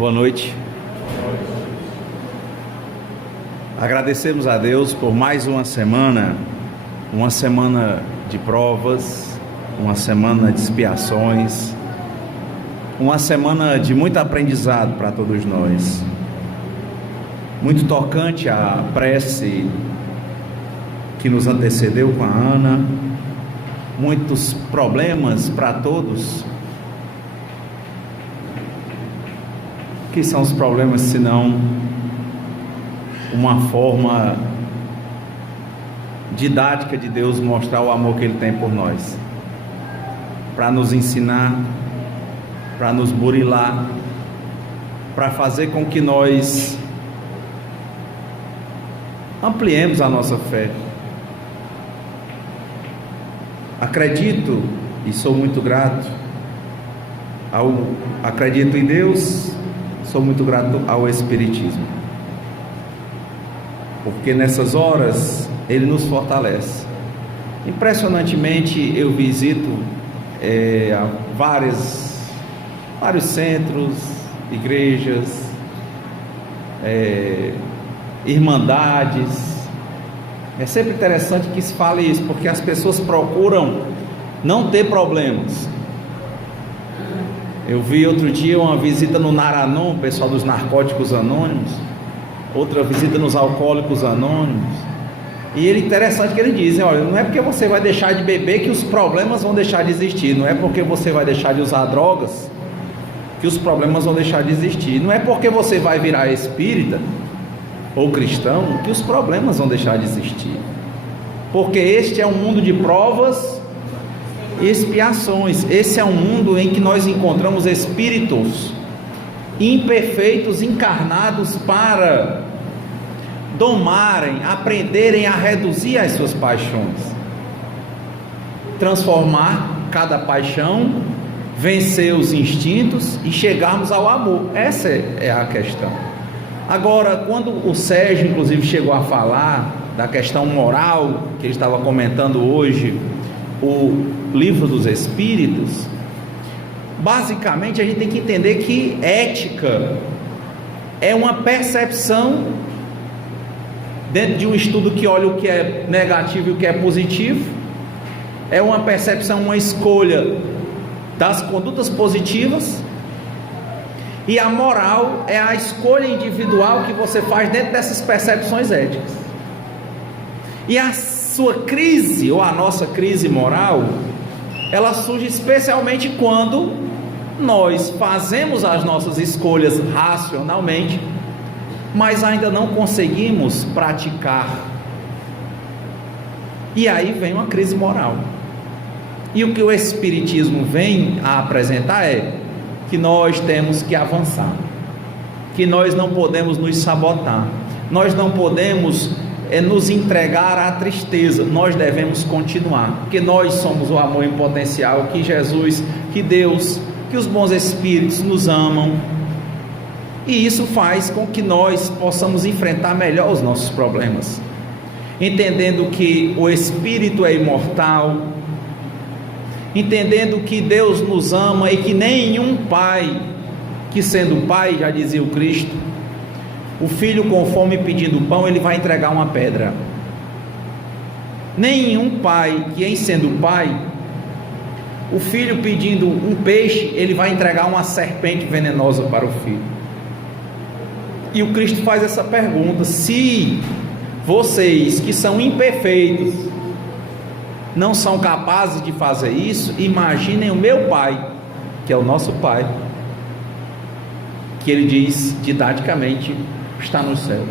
Boa noite. Agradecemos a Deus por mais uma semana de provas, uma semana de expiações, uma semana de muito aprendizado para todos nós. Muito tocante a prece que nos antecedeu com a Ana, muitos problemas para todos. O que são os problemas senão uma forma didática de Deus mostrar o amor que Ele tem por nós, para nos ensinar, para nos burilar, para fazer com que nós ampliemos a nossa fé. Acredito e sou muito grato acredito em Deus, sou muito grato ao Espiritismo, porque nessas horas ele nos fortalece. Impressionantemente eu visito vários centros, igrejas, irmandades. É sempre interessante que se fale isso, porque as pessoas procuram não ter problemas. Eu vi outro dia uma visita no Naranon, o pessoal dos Narcóticos Anônimos, outra visita nos Alcoólicos Anônimos, e interessante que ele diz: olha, não é porque você vai deixar de beber que os problemas vão deixar de existir, não é porque você vai deixar de usar drogas que os problemas vão deixar de existir, não é porque você vai virar espírita ou cristão que os problemas vão deixar de existir, porque este é um mundo de provas e expiações. Esse é um mundo em que nós encontramos espíritos imperfeitos encarnados para domarem, aprenderem a reduzir as suas paixões, transformar cada paixão, vencer os instintos e chegarmos ao amor. Essa é a questão. Agora, quando o Sérgio inclusive chegou a falar da questão moral, que ele estava comentando hoje, o Livro dos Espíritos, basicamente a gente tem que entender que ética é uma percepção dentro de um estudo que olha o que é negativo e o que é positivo, é uma percepção, uma escolha das condutas positivas, e a moral é a escolha individual que você faz dentro dessas percepções éticas. E a sua crise, ou a nossa crise moral, ela surge especialmente quando nós fazemos as nossas escolhas racionalmente, mas ainda não conseguimos praticar, e aí vem uma crise moral. E o que o Espiritismo vem a apresentar é que nós temos que avançar, que nós não podemos nos sabotar, nós não podemos nos entregar à tristeza, nós devemos continuar, porque nós somos o amor em potencial, que Jesus, que Deus, que os bons espíritos nos amam, e isso faz com que nós possamos enfrentar melhor os nossos problemas, entendendo que o espírito é imortal, entendendo que Deus nos ama e que nenhum pai, que sendo pai, já dizia o Cristo, o filho com fome pedindo pão, ele vai entregar uma pedra. Nenhum pai que, em sendo pai, o filho pedindo um peixe, ele vai entregar uma serpente venenosa para o filho. E o Cristo faz essa pergunta: se vocês que são imperfeitos não são capazes de fazer isso, imaginem o meu Pai, que é o nosso Pai, que ele diz didaticamente, está nos céus.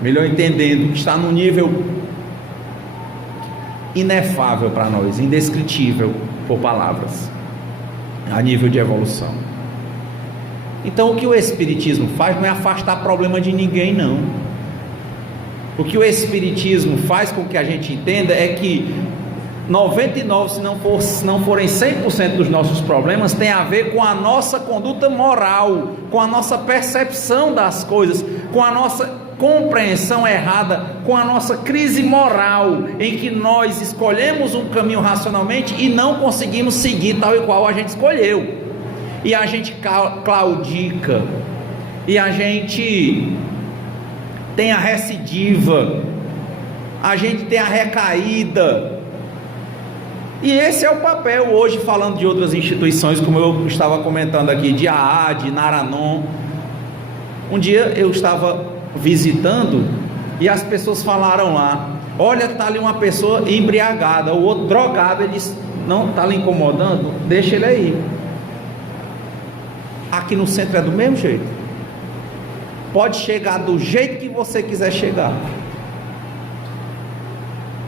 Melhor entendendo, está num nível inefável para nós, indescritível por palavras, a nível de evolução. Então o que o Espiritismo faz não é afastar problema de ninguém, não. O que o Espiritismo faz com que a gente entenda é que 99, se não forem 100% dos nossos problemas, tem a ver com a nossa conduta moral, com a nossa percepção das coisas, com a nossa compreensão errada, com a nossa crise moral, em que nós escolhemos um caminho racionalmente e não conseguimos seguir tal e qual a gente escolheu. e a gente claudica, e a gente tem a recidiva, a gente tem a recaída. E esse é o papel hoje, falando de outras instituições, como eu estava comentando aqui, de AA, de Naranon. Um dia eu estava visitando e as pessoas falaram lá: olha, está ali uma pessoa embriagada, o outro drogado. Ele disse: não, está lhe incomodando? Deixa ele aí. Aqui no centro é do mesmo jeito. Pode chegar do jeito que você quiser chegar.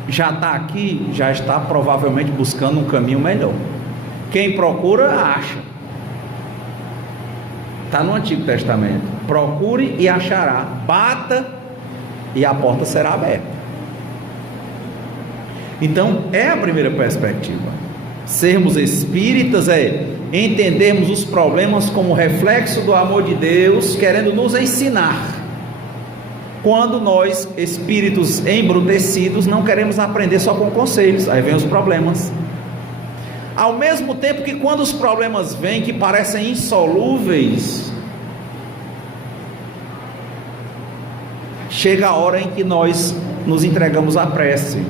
Já está aqui, já está provavelmente buscando um caminho melhor. Quem procura, acha. Está no Antigo Testamento: procure e achará, bata e a porta será aberta. Então é a primeira perspectiva. Sermos espíritas é entendermos os problemas como reflexo do amor de Deus, querendo nos ensinar. Quando nós, espíritos embrutecidos, não queremos aprender só com conselhos, aí vem os problemas. Ao mesmo tempo que quando os problemas vêm, que parecem insolúveis, chega a hora em que nós nos entregamos à prece.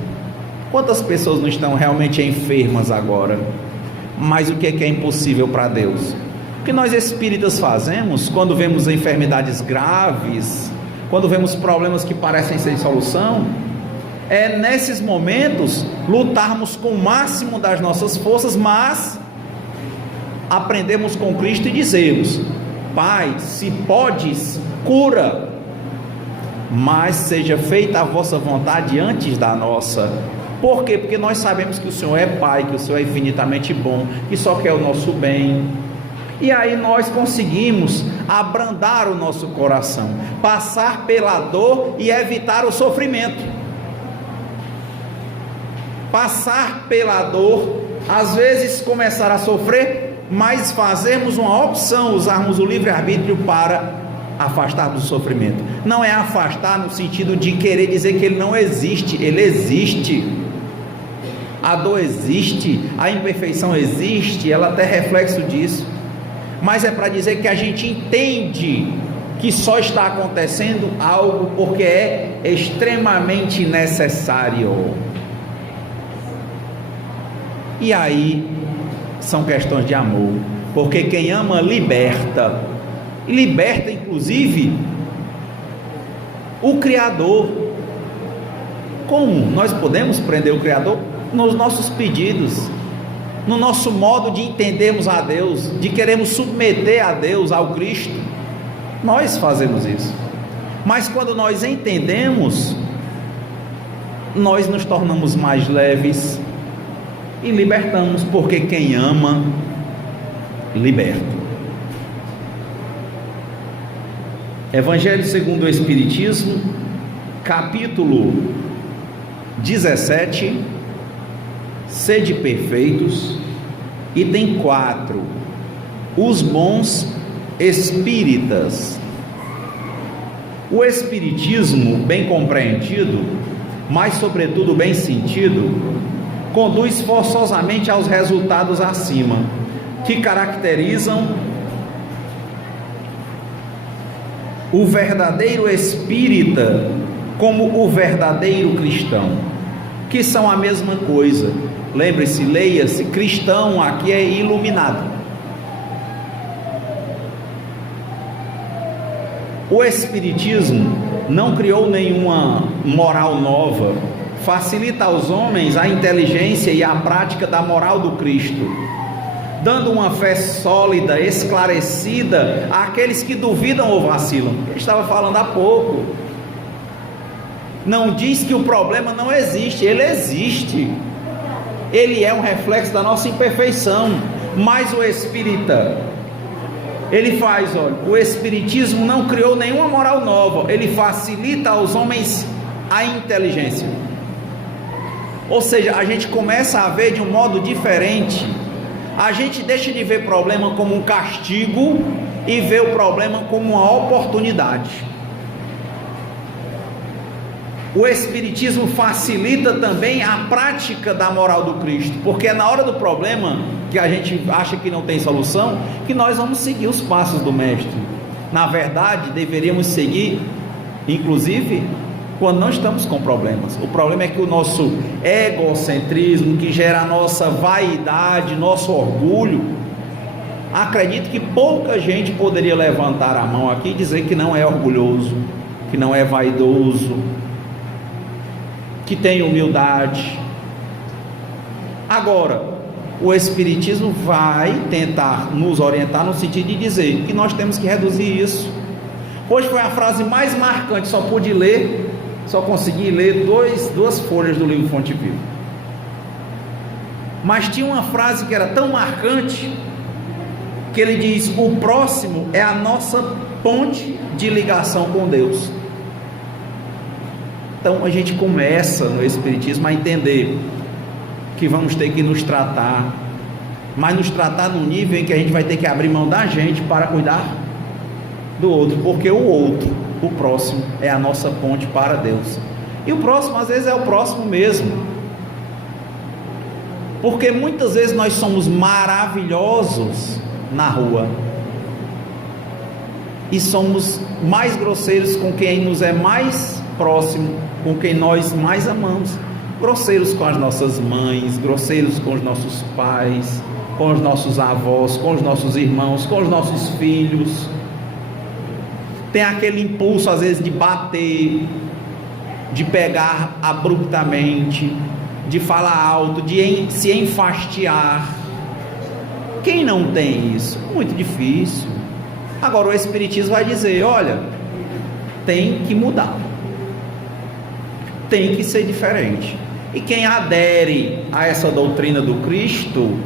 Quantas pessoas não estão realmente enfermas agora? Mas o que é impossível para Deus? O que nós espíritas fazemos quando vemos enfermidades graves, quando vemos problemas que parecem sem solução, é nesses momentos lutarmos com o máximo das nossas forças, mas aprendemos com Cristo e dizemos: Pai, se podes, cura, mas seja feita a vossa vontade antes da nossa. Por quê? Porque nós sabemos que o Senhor é Pai, que o Senhor é infinitamente bom, que só quer o nosso bem. E aí nós conseguimos abrandar o nosso coração, passar pela dor e evitar o sofrimento. Passar pela dor, às vezes começar a sofrer, mas fazermos uma opção, usarmos o livre-arbítrio para afastar do sofrimento. Não é afastar no sentido de querer dizer que ele não existe, ele existe. A dor existe, a imperfeição existe, ela até é reflexo disso, mas é para dizer que a gente entende que só está acontecendo algo porque é extremamente necessário. E aí são questões de amor, porque quem ama liberta, e liberta inclusive o Criador. Como nós podemos prender o Criador? Nos nossos pedidos, no nosso modo de entendermos a Deus, de queremos submeter a Deus, ao Cristo. Nós fazemos isso. Mas quando nós entendemos, nós nos tornamos mais leves e libertamos, porque quem ama liberta. Evangelho segundo o Espiritismo, capítulo 17, sede perfeitos, item 4, os bons espíritas. O Espiritismo, bem compreendido, mas sobretudo bem sentido, conduz forçosamente aos resultados acima, que caracterizam o verdadeiro espírita como o verdadeiro cristão, que são a mesma coisa. Lembre-se, leia-se, cristão aqui é iluminado. O Espiritismo não criou nenhuma moral nova, facilita aos homens a inteligência e a prática da moral do Cristo, dando uma fé sólida, esclarecida àqueles que duvidam ou vacilam. Eu estava falando há pouco. Não diz que o problema não existe, ele existe. Ele é um reflexo da nossa imperfeição, mas o espírita, ele faz, olha, o Espiritismo não criou nenhuma moral nova, ele facilita aos homens a inteligência. Ou seja, a gente começa a ver de um modo diferente. A gente deixa de ver problema como um castigo e vê o problema como uma oportunidade. O Espiritismo facilita também a prática da moral do Cristo, porque é na hora do problema, que a gente acha que não tem solução, que nós vamos seguir os passos do Mestre. Na verdade, deveríamos seguir, inclusive, quando não estamos com problemas. O problema é que o nosso egocentrismo, que gera a nossa vaidade, nosso orgulho, acredito que pouca gente poderia levantar a mão aqui e dizer que não é orgulhoso, que não é vaidoso, que tem humildade. Agora, o Espiritismo vai tentar nos orientar no sentido de dizer que nós temos que reduzir isso. Hoje foi a frase mais marcante, só consegui ler duas folhas do livro Fonte Viva, mas tinha uma frase que era tão marcante, que ele diz: o próximo é a nossa ponte de ligação com Deus. Então a gente começa no Espiritismo a entender que vamos ter que nos tratar, mas nos tratar num nível em que a gente vai ter que abrir mão da gente para cuidar do outro, porque o outro, o próximo, é a nossa ponte para Deus. E o próximo às vezes é o próximo mesmo, porque muitas vezes nós somos maravilhosos na rua e somos mais grosseiros com quem nos é mais próximo, com quem nós mais amamos. Grosseiros com as nossas mães, grosseiros com os nossos pais, com os nossos avós, com os nossos irmãos, com os nossos filhos. Tem aquele impulso às vezes de bater, de pegar abruptamente, de falar alto, de se enfastiar. Quem não tem isso? Muito difícil. Agora o Espiritismo vai dizer: olha, tem que mudar, tem que ser diferente. E quem adere a essa doutrina do Cristo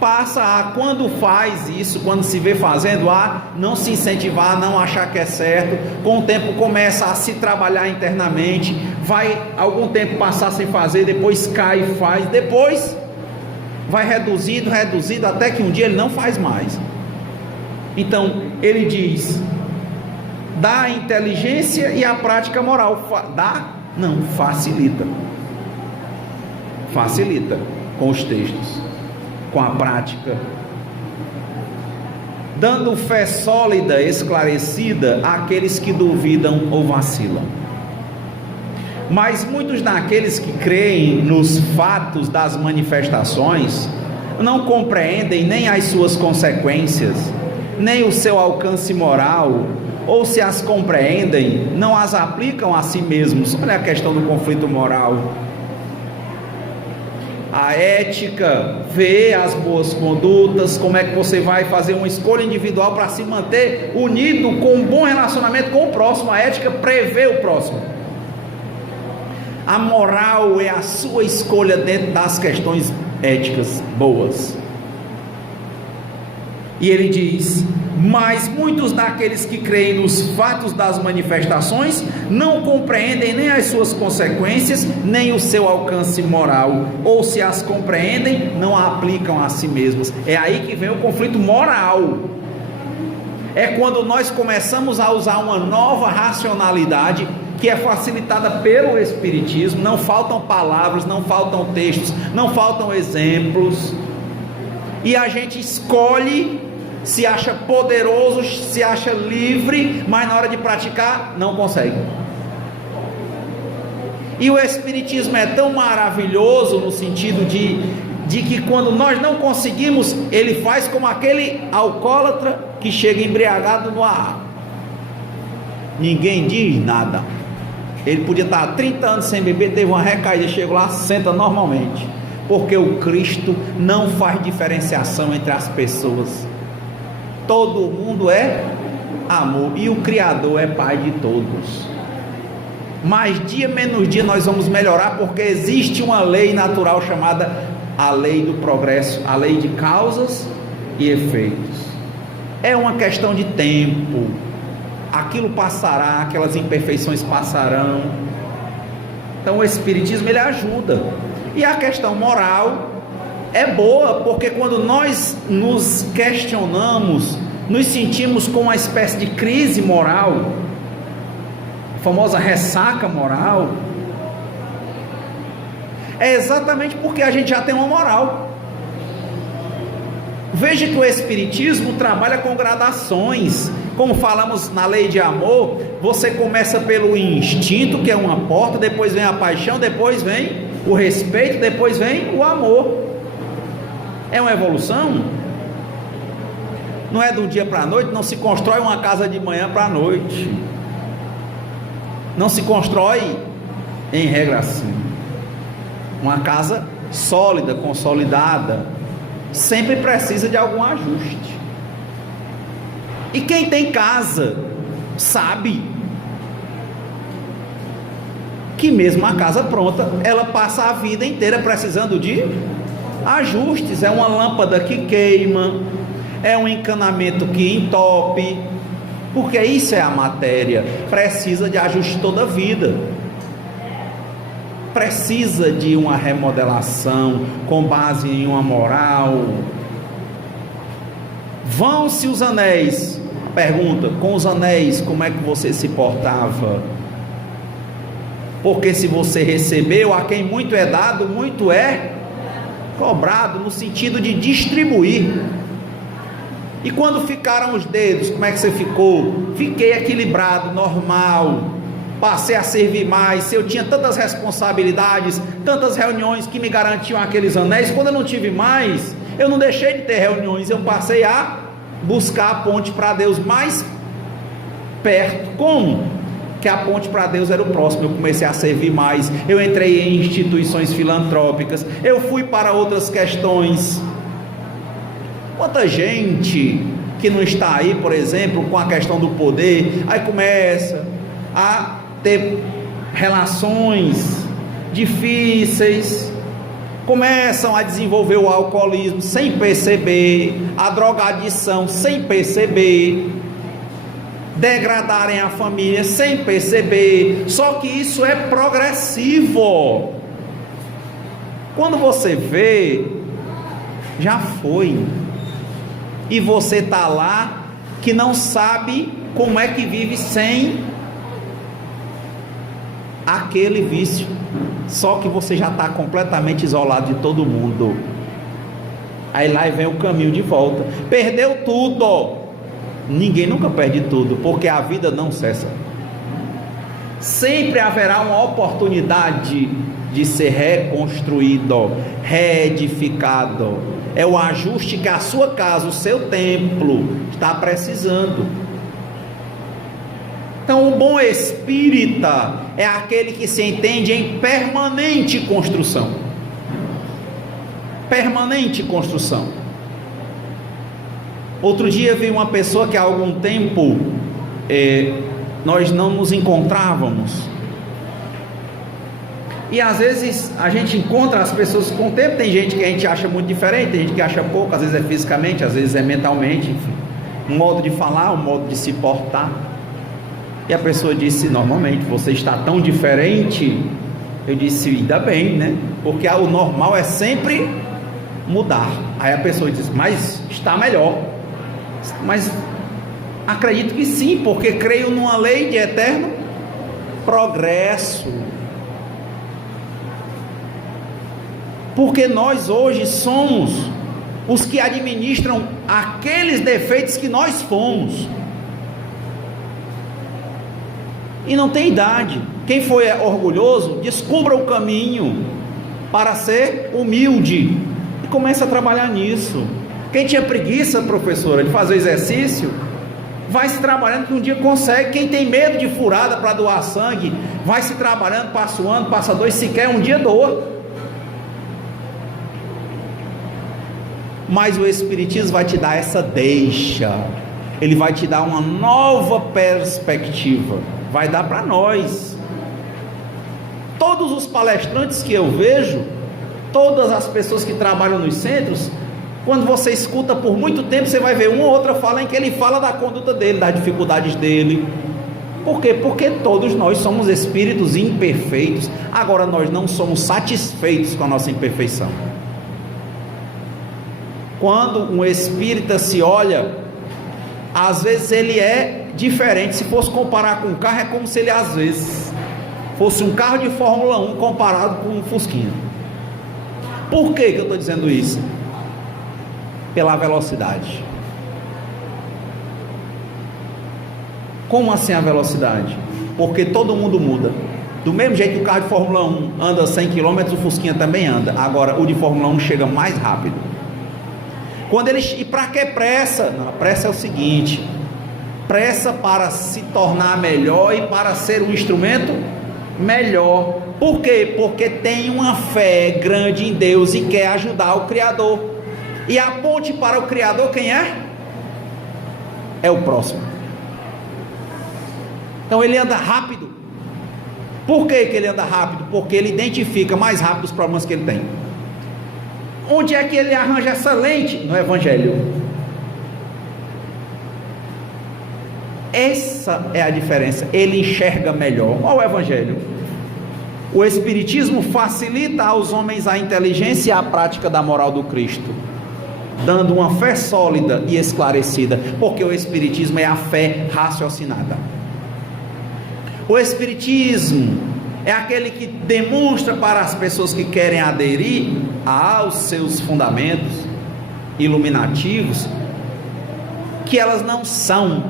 passa a, quando faz isso, quando se vê fazendo, a não se incentivar, não achar que é certo. Com o tempo começa a se trabalhar internamente, vai algum tempo passar sem fazer, depois cai e faz, depois vai reduzido, até que um dia ele não faz mais. Então ele diz: dá a inteligência e a prática moral. Não, facilita com os textos, com a prática, dando fé sólida, esclarecida àqueles que duvidam ou vacilam. Mas muitos daqueles que creem nos fatos das manifestações não compreendem nem as suas consequências, nem o seu alcance moral, ou se as compreendem, não as aplicam a si mesmos. Olha a questão do conflito moral. A ética vê as boas condutas, como é que você vai fazer uma escolha individual para se manter unido com um bom relacionamento com o próximo. A ética prevê o próximo. A moral é a sua escolha dentro das questões éticas boas. E ele diz: mas muitos daqueles que creem nos fatos das manifestações não compreendem nem as suas consequências, nem o seu alcance moral, ou se as compreendem, não a aplicam a si mesmos. É aí que vem o conflito moral. É quando nós começamos a usar uma nova racionalidade, que é facilitada pelo Espiritismo. Não faltam palavras, não faltam textos, não faltam exemplos, e a gente escolhe, se acha poderoso, se acha livre, mas na hora de praticar não consegue. E o Espiritismo é tão maravilhoso no sentido de que quando nós não conseguimos, ele faz como aquele alcoólatra que chega embriagado no ar, ninguém diz nada. Ele podia estar há 30 anos sem beber, teve uma recaída, chegou lá, senta normalmente, porque o Cristo não faz diferenciação entre as pessoas. Todo mundo é amor, e o Criador é Pai de todos. Mas dia menos dia nós vamos melhorar, porque existe uma lei natural chamada a lei do progresso, a lei de causas e efeitos. É uma questão de tempo, aquilo passará, aquelas imperfeições passarão. Então o Espiritismo ele ajuda. E a questão moral é boa, porque quando nós nos questionamos, nos sentimos com uma espécie de crise moral, a famosa ressaca moral, É exatamente porque a gente já tem uma moral. Veja que o Espiritismo trabalha com gradações. Como falamos na lei de amor, você começa pelo instinto, que é uma porta, depois vem a paixão, depois vem o respeito, depois vem o amor. É uma evolução. Não é do dia para a noite, não se constrói uma casa de manhã para a noite. Não se constrói em regra assim. Uma casa sólida, consolidada, sempre precisa de algum ajuste. E quem tem casa sabe que mesmo a casa pronta, ela passa a vida inteira precisando de ajustes. É uma lâmpada que queima, é um encanamento que entope, porque isso é a matéria, precisa de ajuste toda a vida, precisa de uma remodelação com base em uma moral. Vão-se os anéis, pergunta, com os anéis como é que você se portava? Porque se você recebeu, a quem muito é dado, muito é cobrado, no sentido de distribuir. E quando ficaram os dedos, como é que você ficou? Fiquei equilibrado, normal, passei a servir mais. Se eu tinha tantas responsabilidades, tantas reuniões que me garantiam aqueles anéis, quando eu não tive mais, eu não deixei de ter reuniões, eu passei a buscar a ponte para Deus mais perto. Como? Que a ponte para Deus era o próximo. Eu comecei a servir mais, eu entrei em instituições filantrópicas, eu fui para outras questões. Quanta gente que não está aí, por exemplo, com a questão do poder, aí começa a ter relações difíceis, começam a desenvolver o alcoolismo sem perceber, a drogadição sem perceber, degradarem a família sem perceber. Só que isso é progressivo. Quando você vê, já foi. E você está lá que não sabe como é que vive sem aquele vício. Só que você já está completamente isolado de todo mundo. Aí lá vem o caminho de volta. Perdeu tudo. Ninguém nunca perde tudo, porque a vida não cessa. Sempre haverá uma oportunidade de ser reconstruído, reedificado. É o ajuste que a sua casa, o seu templo está precisando. Então, o bom espírita é aquele que se entende em permanente construção. Permanente construção. Outro dia vi uma pessoa que há algum tempo nós não nos encontrávamos. E às vezes a gente encontra as pessoas com o tempo. Tem gente que a gente acha muito diferente, tem gente que acha pouco, às vezes é fisicamente, às vezes é mentalmente, enfim. Um modo de falar, um modo de se portar. E a pessoa disse: normalmente você está tão diferente. Eu disse: ainda bem, né? Porque o normal é sempre mudar. Aí a pessoa diz: mas está melhor. Mas acredito que sim, porque creio numa lei de eterno progresso. Porque nós hoje somos os que administram aqueles defeitos que nós fomos. E não tem idade. Quem foi orgulhoso, descubra o caminho para ser humilde e comece a trabalhar nisso. Quem tinha preguiça, professora, de fazer exercício, vai se trabalhando que um dia consegue. Quem tem medo de furada para doar sangue, vai se trabalhando, passa um ano, passa dois, se quer um dia doa. Mas o Espiritismo vai te dar essa deixa, ele vai te dar uma nova perspectiva, vai dar para nós. Todos os palestrantes que eu vejo, todas as pessoas que trabalham nos centros, quando você escuta por muito tempo, você vai ver uma ou outra fala em que ele fala da conduta dele, das dificuldades dele. Por quê? Porque todos nós somos espíritos imperfeitos. Agora, nós não somos satisfeitos com a nossa imperfeição. Quando um espírita se olha, às vezes ele é diferente. Se fosse comparar com um carro, é como se ele às vezes fosse um carro de Fórmula 1 comparado com um Fusquinha. Por que eu estou dizendo isso? Pela velocidade. Como assim a velocidade? Porque todo mundo muda. Do mesmo jeito que o carro de Fórmula 1 anda 100 km, o Fusquinha também anda. Agora, o de Fórmula 1 chega mais rápido. E para que pressa? Não, a pressa é o seguinte: pressa para se tornar melhor e para ser um instrumento melhor. Por quê? Porque tem uma fé grande em Deus e quer ajudar o Criador. E a ponte para o Criador quem é? É o próximo. Então ele anda rápido. Por que ele anda rápido? Porque ele identifica mais rápido os problemas que ele tem. Onde é que ele arranja essa lente? No Evangelho. Essa é a diferença. Ele enxerga melhor. Qual é o Evangelho? O Espiritismo facilita aos homens a inteligência e a prática da moral do Cristo, dando uma fé sólida e esclarecida, porque o Espiritismo é a fé raciocinada. O Espiritismo é aquele que demonstra para as pessoas que querem aderir aos seus fundamentos iluminativos que elas não são.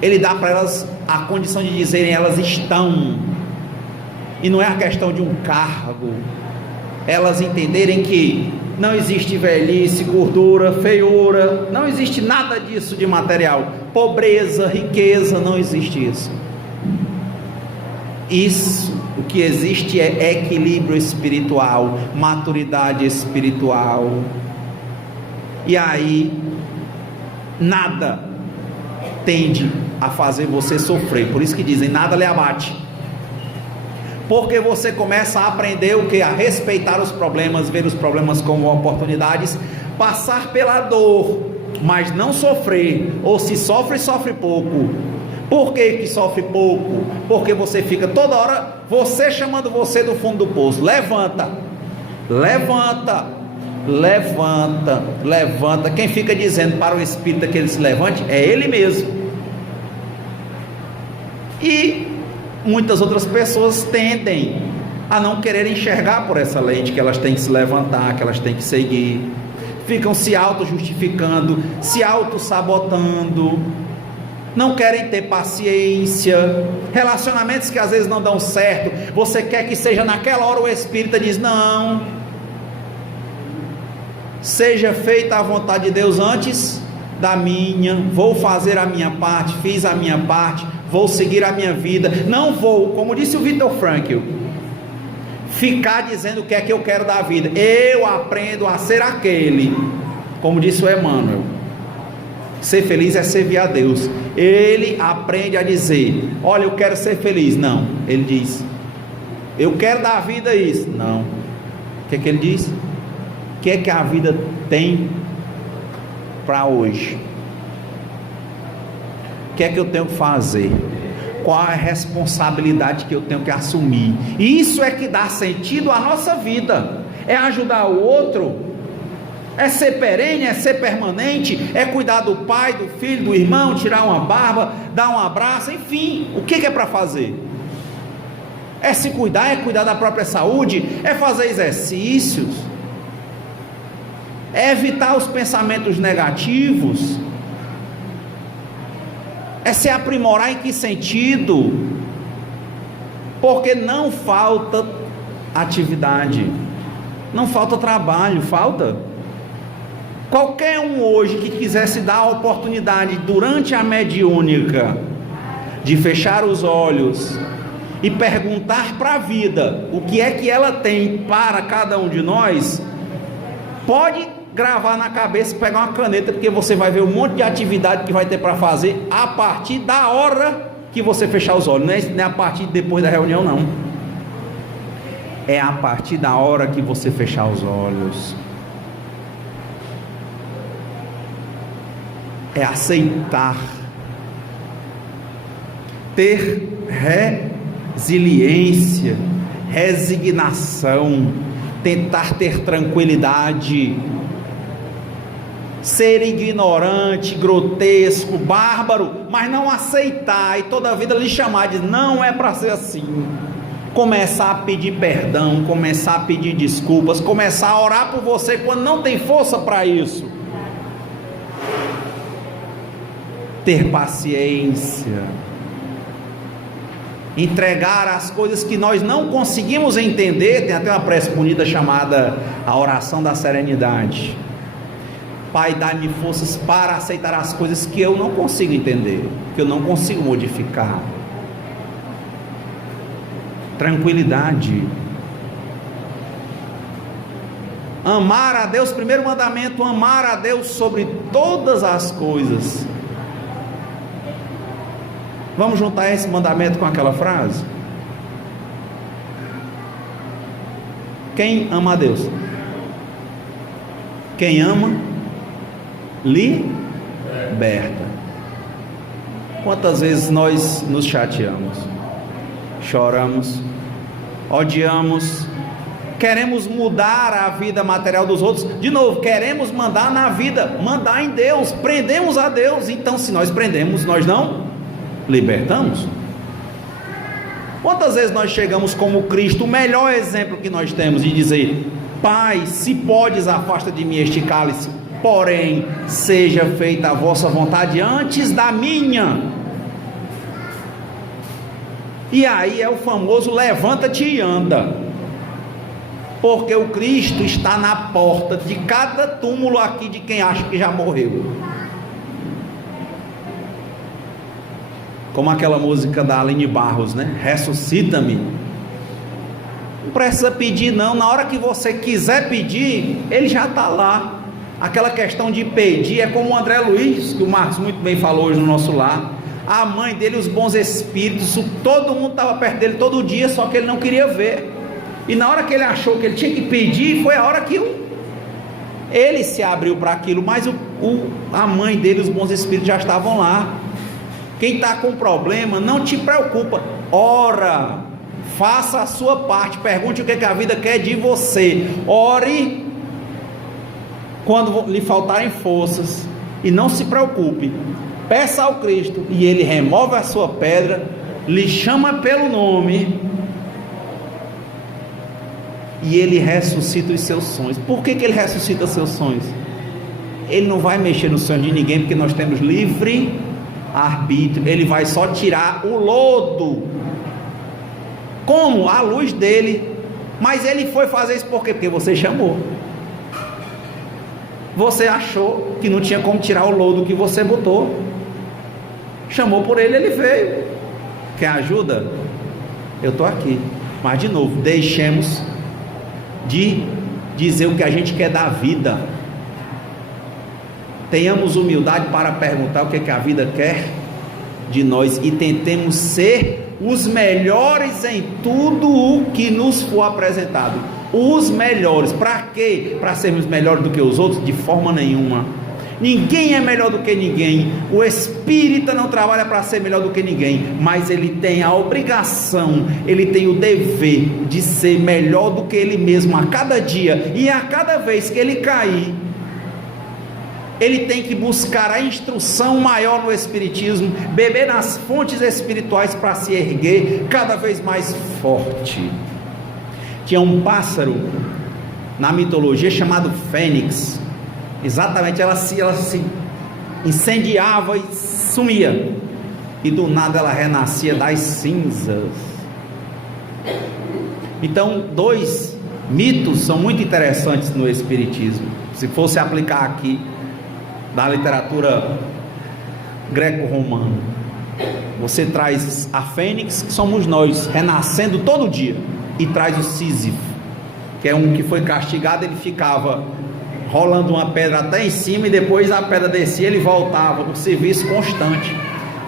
Ele dá para elas a condição de dizerem elas estão, e não é a questão de um cargo. Elas entenderem que não existe velhice, gordura, feiura, não existe nada disso de material, pobreza, riqueza, não existe isso. Isso, o que existe é equilíbrio espiritual, maturidade espiritual. E aí nada tende a fazer você sofrer. Por isso que dizem, nada lhe abate. Porque você começa a aprender o que? A respeitar os problemas, ver os problemas como oportunidades, passar pela dor, mas não sofrer. Ou se sofre, sofre pouco. Por que sofre pouco? Porque você fica toda hora, você chamando você do fundo do poço. Levanta, levanta, levanta, levanta. Quem fica dizendo para o espírita que ele se levante é ele mesmo. E muitas outras pessoas tendem a não querer enxergar por essa lente, que elas têm que se levantar, que elas têm que seguir. Ficam se auto-justificando, se auto-sabotando, não querem ter paciência, relacionamentos que às vezes não dão certo, você quer que seja naquela hora, o Espírita diz, não, seja feita a vontade de Deus antes da minha, vou fazer a minha parte, fiz a minha parte, vou seguir a minha vida, não vou, como disse o Viktor Frankl, ficar dizendo o que é que eu quero da vida, eu aprendo a ser aquele, como disse o Emmanuel, ser feliz é servir a Deus. Ele aprende a dizer, olha, eu quero ser feliz. Não, ele diz, eu quero dar vida isso. Não, o que é que ele diz? O que é que a vida tem para hoje? O que é que eu tenho que fazer? Qual a responsabilidade que eu tenho que assumir? Isso é que dá sentido à nossa vida, é ajudar o outro, é ser perene, é ser permanente, é cuidar do pai, do filho, do irmão, tirar uma barba, dar um abraço, enfim, o que é para fazer? É se cuidar, é cuidar da própria saúde, é fazer exercícios, é evitar os pensamentos negativos, é se aprimorar em que sentido? Porque não falta atividade, não falta trabalho, falta. Qualquer um hoje que quisesse dar a oportunidade durante a mediúnica de fechar os olhos e perguntar para a vida o que é que ela tem para cada um de nós, pode gravar na cabeça, pegar uma caneta, porque você vai ver um monte de atividade que vai ter para fazer a partir da hora que você fechar os olhos, não é a partir de depois da reunião, não, é a partir da hora que você fechar os olhos. É aceitar, ter resiliência, resignação, tentar ter tranquilidade, ser ignorante, grotesco, bárbaro, mas não aceitar e toda a vida lhe chamar de não é para ser assim, começar a pedir perdão, começar a pedir desculpas, começar a orar por você quando não tem força para isso. Ter paciência, entregar as coisas que nós não conseguimos entender. Tem até uma prece bonita chamada a oração da serenidade. Pai, dá-me forças para aceitar as coisas que eu não consigo entender, que eu não consigo modificar. Tranquilidade. Amar a Deus, primeiro mandamento, amar a Deus sobre todas as coisas. Vamos juntar esse mandamento com aquela frase? Quem ama a Deus? Quem ama, liberta. Quantas vezes nós nos chateamos, choramos, odiamos, queremos mudar a vida material dos outros, de novo, queremos mandar na vida, mandar em Deus, prendemos a Deus. Então, se nós prendemos, nós não libertamos. Quantas vezes nós chegamos como Cristo, o melhor exemplo que nós temos, de dizer: Pai, se podes, afasta de mim este cálice, porém seja feita a vossa vontade antes da minha. E aí é o famoso levanta-te e anda, porque o Cristo está na porta de cada túmulo aqui de quem acha que já morreu. Como aquela música da Aline Barros, né? Ressuscita-me. Não precisa pedir não, na hora que você quiser pedir, ele já está lá. Aquela questão de pedir é como o André Luiz, que o Marcos muito bem falou hoje no nosso lar. A mãe dele, os bons espíritos, todo mundo estava perto dele todo dia, só que ele não queria ver. E na hora que ele achou que ele tinha que pedir, foi a hora que ele se abriu para aquilo, mas a mãe dele, os bons espíritos já estavam lá. Quem está com problema, não te preocupa, ora, faça a sua parte, pergunte o que a vida quer de você, ore quando lhe faltarem forças, e não se preocupe, peça ao Cristo, e Ele remove a sua pedra, lhe chama pelo nome, e Ele ressuscita os seus sonhos. Por que Ele ressuscita seus sonhos? Ele não vai mexer no sonho de ninguém, porque nós temos livre arbítrio. Ele vai só tirar o lodo, como? A luz dele. Mas ele foi fazer isso por quê? Porque você chamou. Você achou que não tinha como tirar o lodo que você botou, chamou por ele, ele veio. Quer ajuda? Eu estou aqui. Mas de novo, deixemos de dizer o que a gente quer da vida. Tenhamos humildade para perguntar o que a vida quer de nós, e tentemos ser os melhores em tudo o que nos for apresentado. Os melhores. Para quê? Para sermos melhores do que os outros? De forma nenhuma. Ninguém é melhor do que ninguém. O espírita não trabalha para ser melhor do que ninguém, mas ele tem a obrigação, ele tem o dever de ser melhor do que ele mesmo a cada dia, e a cada vez que ele cair, ele tem que buscar a instrução maior no espiritismo, beber nas fontes espirituais para se erguer cada vez mais forte. Tinha um pássaro na mitologia chamado Fênix. Exatamente, ela se incendiava e sumia, e do nada ela renascia das cinzas. Então, dois mitos são muito interessantes no espiritismo. Se fosse aplicar aqui da literatura greco-romana, você traz a Fênix, que somos nós, renascendo todo dia, e traz o Sísifo, que é um que foi castigado, ele ficava rolando uma pedra até em cima, e depois a pedra descia, ele voltava, o serviço constante.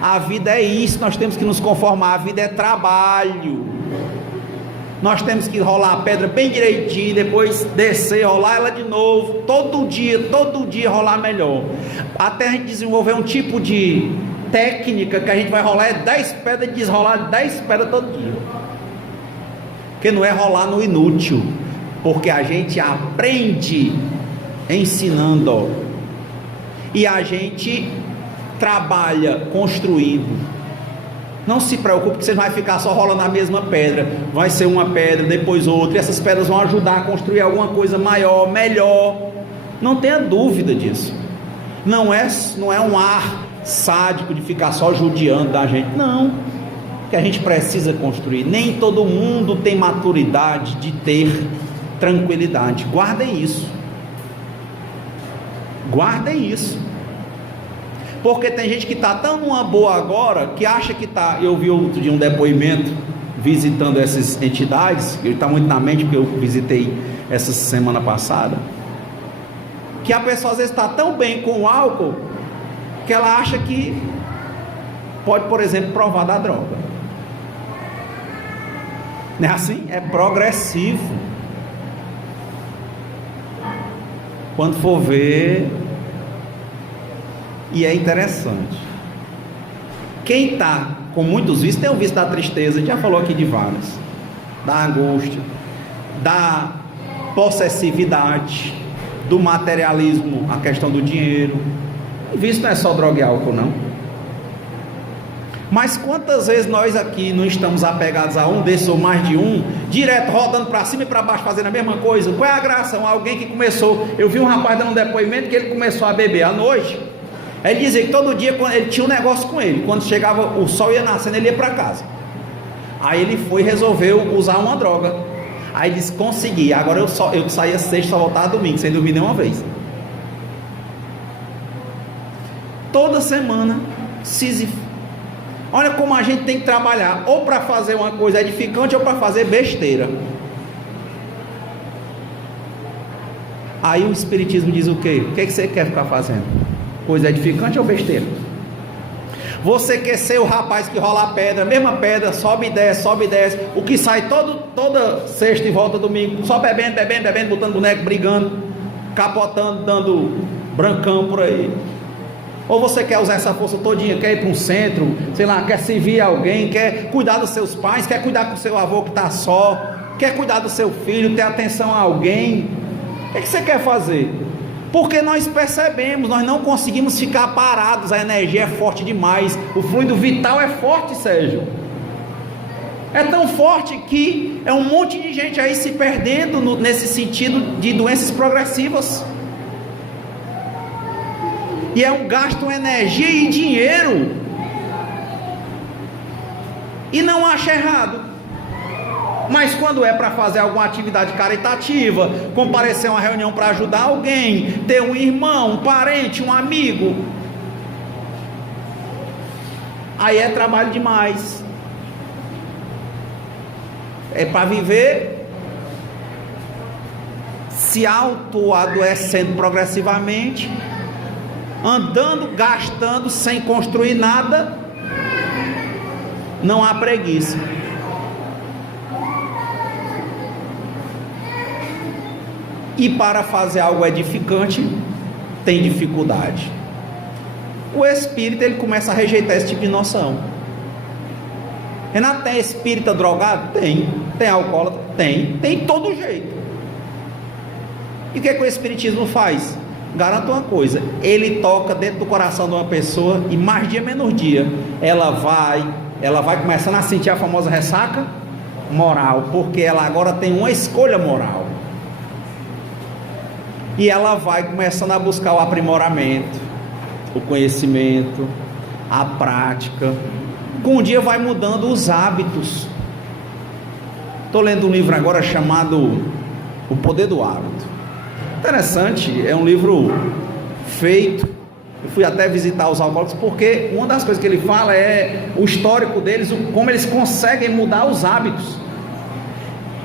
A vida é isso, nós temos que nos conformar. A vida é trabalho, nós temos que rolar a pedra bem direitinho, depois descer, rolar ela de novo, todo dia rolar melhor, até a gente desenvolver um tipo de técnica que a gente vai rolar 10 pedras e desrolar 10 pedras todo dia, porque não é rolar no inútil, porque a gente aprende ensinando, e a gente trabalha construindo. Não se preocupe que você não vai ficar só rolando a mesma pedra. Vai ser uma pedra, depois outra, e essas pedras vão ajudar a construir alguma coisa maior, melhor. Não tenha dúvida disso. Não é um ar sádico de ficar só judiando da gente. Não. Que a gente precisa construir. Nem todo mundo tem maturidade de ter tranquilidade. Guardem isso. Guardem isso. Porque tem gente que está tão numa boa agora, que acha que está. Eu vi outro dia um depoimento visitando essas entidades, que está muito na mente, porque eu visitei essa semana passada, que a pessoa às vezes está tão bem com o álcool, que ela acha que pode, por exemplo, provar da droga. Não é assim? É progressivo. Quando for ver, e é interessante, quem está com muitos vícios, tem o vício da tristeza, a gente já falou aqui de vários, da angústia, da possessividade, do materialismo, a questão do dinheiro. O vício não é só droga e álcool, não. Mas quantas vezes nós aqui não estamos apegados a um desses ou mais de um, direto rodando para cima e para baixo fazendo a mesma coisa? Qual é a graça? Alguém que começou, eu vi um rapaz dando um depoimento que ele começou a beber à noite. Ele dizia que todo dia ele tinha um negócio com ele, quando chegava o sol ia nascendo, ele ia para casa. Aí ele foi e resolveu usar uma droga. Aí ele disse: consegui, agora eu saía sexta, só voltava domingo, sem dormir nenhuma vez. Toda semana, Sísifo. Olha como a gente tem que trabalhar, ou para fazer uma coisa edificante, ou para fazer besteira. Aí o Espiritismo diz o quê? O que você quer ficar fazendo? Coisa edificante ou besteira? Você quer ser o rapaz que rola a pedra, mesma pedra, sobe e desce, o que sai toda sexta e volta domingo, só bebendo, botando boneco, brigando, capotando, dando brancão por aí? Ou você quer usar essa força todinha, quer ir para um centro, sei lá, quer servir alguém, quer cuidar dos seus pais, quer cuidar do seu avô que está só, quer cuidar do seu filho, ter atenção a alguém? O que você quer fazer? Porque nós percebemos, nós não conseguimos ficar parados, a energia é forte demais, o fluido vital é forte, Sérgio. É tão forte que é um monte de gente aí se perdendo nesse sentido de doenças progressivas. E é um gasto energia e dinheiro. E não acha errado. Mas quando é para fazer alguma atividade caritativa, comparecer a uma reunião para ajudar alguém, ter um irmão, um parente, um amigo, aí é trabalho demais. É para viver se auto-adoecendo progressivamente, andando, gastando, sem construir nada. Não há preguiça. E para fazer algo edificante, tem dificuldade. O espírita, ele começa a rejeitar esse tipo de noção. Renato, tem espírita drogado? Tem alcoólatra? Tem todo jeito. E o que o espiritismo faz? Garanto uma coisa: ele toca dentro do coração de uma pessoa, e mais dia menos dia ela vai começando a sentir a famosa ressaca moral, porque ela agora tem uma escolha moral, e ela vai começando a buscar o aprimoramento, o conhecimento, a prática. Com o dia vai mudando os hábitos. Estou lendo um livro agora chamado O Poder do Hábito. Interessante, é um livro feito, eu fui até visitar os alcoólicos, porque uma das coisas que ele fala é o histórico deles, como eles conseguem mudar os hábitos.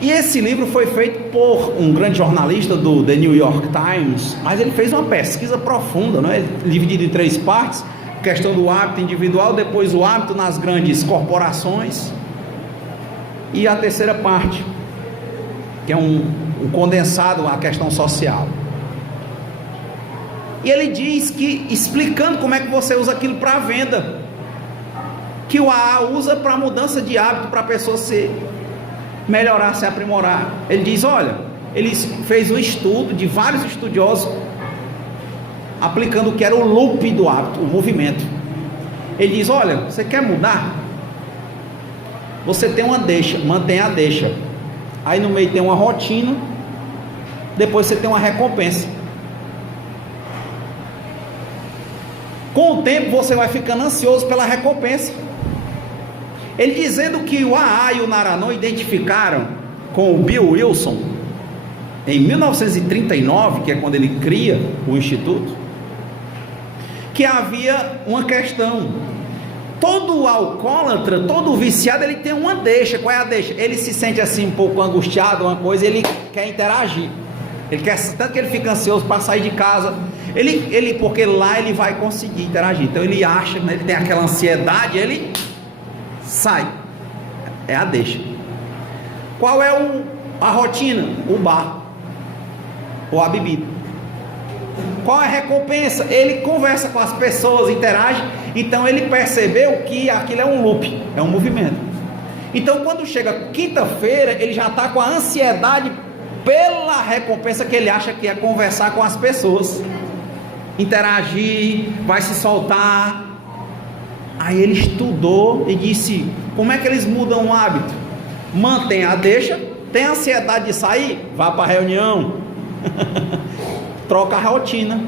E esse livro foi feito por um grande jornalista do The New York Times, mas ele fez uma pesquisa profunda, não é? Dividido em 3 partes: questão do hábito individual, depois o hábito nas grandes corporações, e a terceira parte, que é um condensado à questão social. E ele diz que, explicando como é que você usa aquilo para a venda, que o AA usa para mudança de hábito, para a pessoa se melhorar, se aprimorar. Ele diz: olha, ele fez um estudo de vários estudiosos aplicando o que era o loop do hábito, o movimento. Ele diz: olha, você quer mudar? você tem uma deixa, mantém a deixa. Aí no meio tem uma rotina, depois você tem uma recompensa. Com o tempo você vai ficando ansioso pela recompensa. Ele dizendo que o AA e o Naranô identificaram com o Bill Wilson em 1939, que é quando ele cria o Instituto, que havia uma questão. Todo alcoólatra, todo viciado, ele tem uma deixa. Qual é a deixa? Ele se sente assim um pouco angustiado, uma coisa, ele quer interagir. Ele quer, tanto que ele fica ansioso para sair de casa. Porque lá ele vai conseguir interagir. Então ele acha, né, ele tem aquela ansiedade, ele sai. É a deixa. Qual é a rotina? O bar ou a bebida. Qual é a recompensa? Ele conversa com as pessoas, interage. Então ele percebeu que aquilo é um loop, é um movimento. Então quando chega quinta-feira, ele já está com a ansiedade pela recompensa que ele acha que é conversar com as pessoas, interagir, vai se soltar. Aí ele estudou e disse: como é que eles mudam o hábito? Mantém a deixa, tem ansiedade de sair, vá para a reunião. Troca a rotina.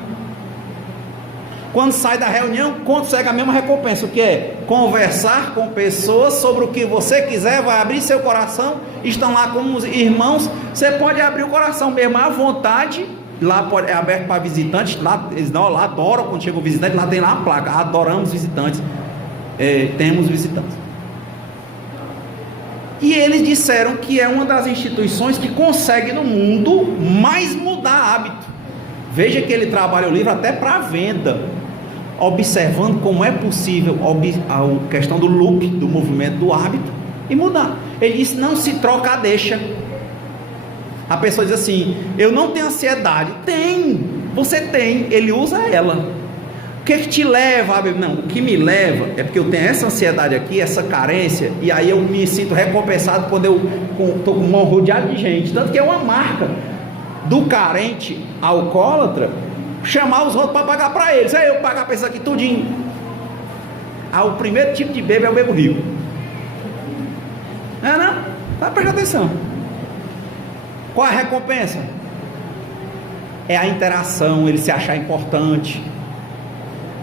Quando sai da reunião, consegue a mesma recompensa. O que é? Conversar com pessoas sobre o que você quiser, vai abrir seu coração, estão lá como irmãos. Você pode abrir o coração mesmo à vontade. Lá é aberto para visitantes. Lá eles lá adoram quando chega um visitante. Lá tem lá a placa: adoramos visitantes. Temos visitantes. E eles disseram que é uma das instituições que consegue no mundo mais mudar hábito. Veja que ele trabalha o livro até para venda, observando como é possível a questão do loop, do movimento do hábito, e mudar. Ele disse: não se troca a deixa. A pessoa diz assim: eu não tenho ansiedade. Tem, você tem. Ele usa ela. O que te leva a beber? Não, o que me leva é porque eu tenho essa ansiedade aqui, essa carência, e aí eu me sinto recompensado quando eu estou com um mão rodeado de gente. Tanto que é uma marca do carente alcoólatra chamar os outros para pagar para eles. Aí eu pagar para isso aqui tudinho. O primeiro tipo de bebo é o bebo rico. Não? Tá, presta atenção. Qual a recompensa? É a interação, ele se achar importante.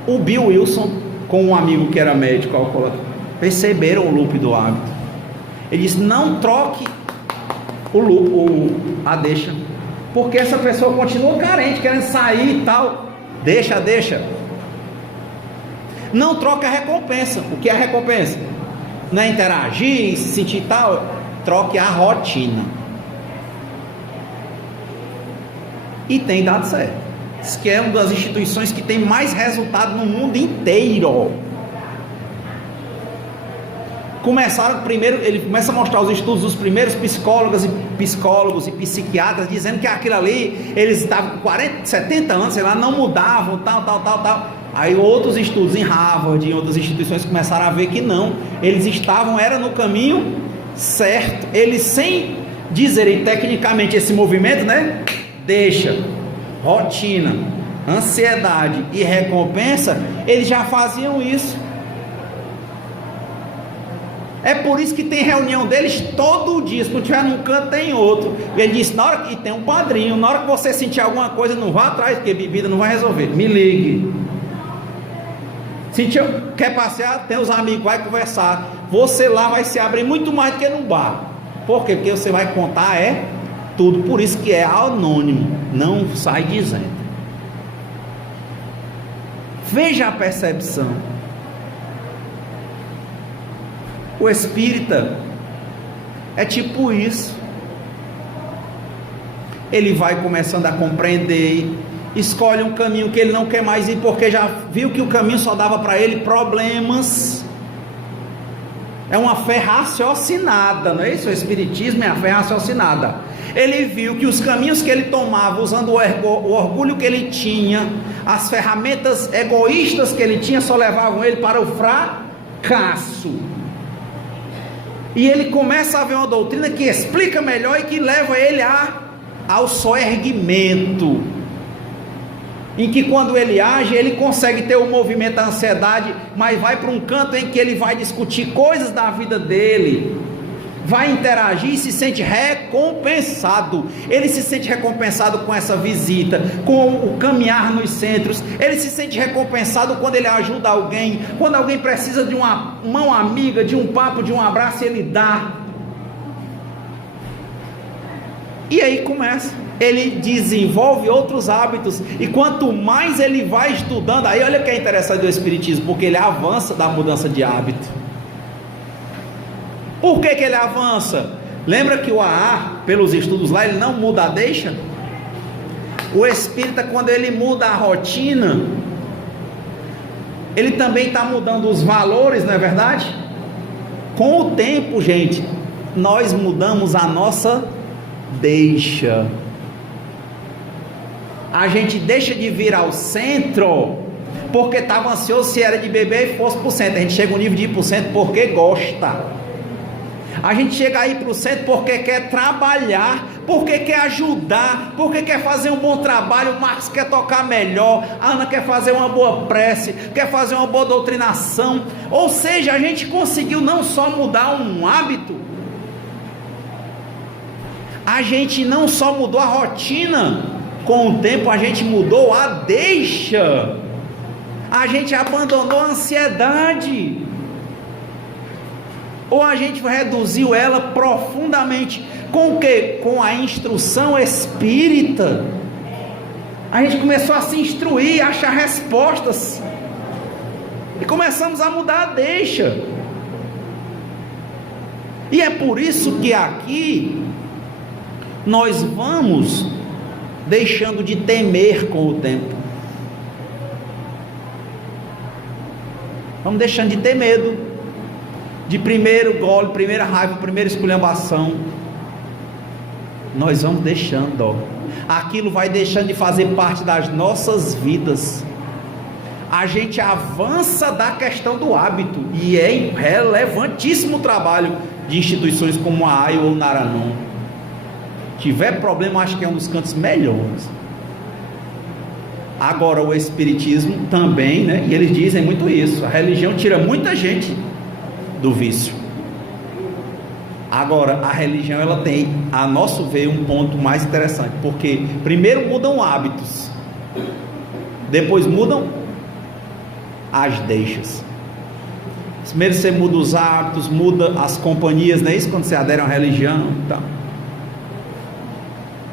O Bill Wilson, com um amigo que era médico alcoólatra, perceberam o loop do hábito. Ele disse: não troque o loop, a deixa, porque essa pessoa continua carente, querendo sair e tal. Deixa. Não troca a recompensa. O que é a recompensa? Não é interagir, se sentir tal. Troque a rotina. E tem dado certo. Diz que é uma das instituições que tem mais resultado no mundo inteiro. Começaram primeiro, ele começa a mostrar os estudos dos primeiros psicólogos e psiquiatras, dizendo que aquilo ali, eles estavam com 40, 70 anos, sei lá, não mudavam, tal. Aí outros estudos em Harvard, em outras instituições, começaram a ver que não, eles era no caminho certo. Eles, sem dizerem tecnicamente esse movimento, né? Deixa, rotina, ansiedade e recompensa, eles já faziam isso. É por isso que tem reunião deles todo dia. Se não tiver num canto, tem em outro. Ele disse: na hora que tem um padrinho, na hora que você sentir alguma coisa, não vá atrás, porque bebida não vai resolver. Me ligue. Sentiu? Quer passear? Tem os amigos, vai conversar. Você lá vai se abrir muito mais do que no bar. Por quê? Porque você vai contar tudo. Por isso que é anônimo. Não sai dizendo. Veja a percepção. O espírita é tipo isso. Ele vai começando a compreender, escolhe um caminho que ele não quer mais ir, porque já viu que o caminho só dava para ele problemas. É uma fé raciocinada, não é isso? O espiritismo é a fé raciocinada. Ele viu que os caminhos que ele tomava, usando o orgulho que ele tinha, as ferramentas egoístas que ele tinha, só levavam ele para o fracasso. E ele começa a ver uma doutrina que explica melhor e que leva ele ao soerguimento. em que quando ele age, ele consegue ter o movimento da ansiedade, mas vai para um canto em que ele vai discutir coisas da vida dele, vai interagir e se sente recompensado. Ele se sente recompensado com essa visita, com o caminhar nos centros. Ele se sente recompensado quando ele ajuda alguém, quando alguém precisa de uma mão amiga, de um papo, de um abraço, ele dá. E aí começa, ele desenvolve outros hábitos, e quanto mais ele vai estudando, aí olha o que é interessante do Espiritismo, porque ele avança da mudança de hábito. Por que ele avança? Lembra que o AA, pelos estudos lá, ele não muda a deixa? O espírita, quando ele muda a rotina, ele também está mudando os valores, não é verdade? Com o tempo, gente, nós mudamos a nossa deixa. A gente deixa de vir ao centro porque estava ansioso se era de beber e fosse para o centro. A gente chega no nível de ir para o centro porque gosta. A gente chega aí para o centro porque quer trabalhar, porque quer ajudar, porque quer fazer um bom trabalho. O Marcos quer tocar melhor, a Ana quer fazer uma boa prece, quer fazer uma boa doutrinação. Ou seja, a gente conseguiu não só mudar um hábito, a gente não só mudou a rotina, com o tempo a gente mudou a deixa, a gente abandonou a ansiedade, ou a gente reduziu ela profundamente. Com o que? Com a instrução espírita. A gente começou a se instruir, a achar respostas, e começamos a mudar a deixa. E é por isso que aqui nós vamos deixando de temer com o tempo, vamos deixando de ter medo de primeiro gole, primeira raiva, primeira esculhambação. Nós vamos deixando, ó. Aquilo vai deixando de fazer parte das nossas vidas. A gente avança da questão do hábito, e é relevantíssimo o trabalho de instituições como a AIO ou o Naranon. Tiver problema, acho que é um dos cantos melhores. Agora o Espiritismo também, né? E eles dizem muito isso. A religião tira muita gente do vício. Agora a religião, ela tem, a nosso ver, um ponto mais interessante, porque primeiro mudam hábitos, depois mudam as deixas. Primeiro você muda os hábitos, muda as companhias, não é isso? Quando você adere a uma religião, tá?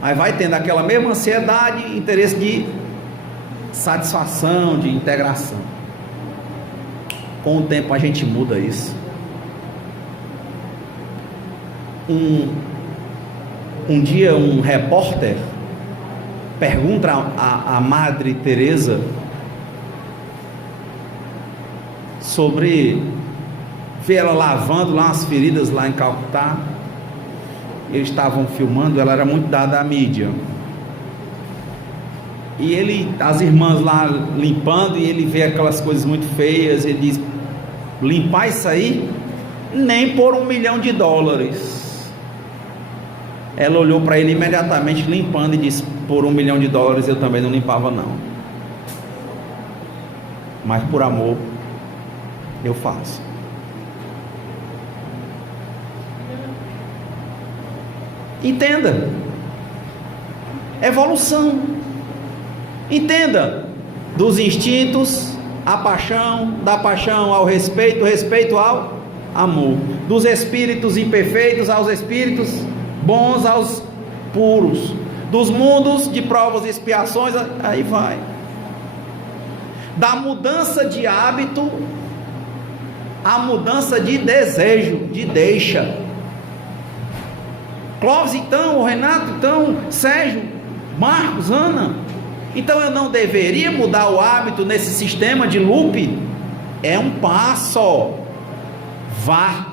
Aí vai tendo aquela mesma ansiedade, interesse de satisfação, de integração. Com o tempo a gente muda isso. Um dia um repórter pergunta a Madre Teresa sobre ver ela lavando lá as feridas lá em Calcutá. Eles estavam filmando, ela era muito dada à mídia, e as irmãs lá limpando, e ele vê aquelas coisas muito feias. Ele diz: limpar isso aí? Nem por $1 milhão. Ela olhou para ele imediatamente limpando e disse: por $1 milhão eu também não limpava não, mas por amor eu faço. Entenda, evolução. Entenda, dos instintos à paixão, da paixão ao respeito, do respeito ao amor, dos espíritos imperfeitos aos espíritos bons, aos puros, dos mundos de provas e expiações, aí vai, da mudança de hábito à mudança de desejo, de deixa. Clóvis, então, o Renato, então, Sérgio, Marcos, Ana, então eu não deveria mudar o hábito nesse sistema de loop? É um passo, vá.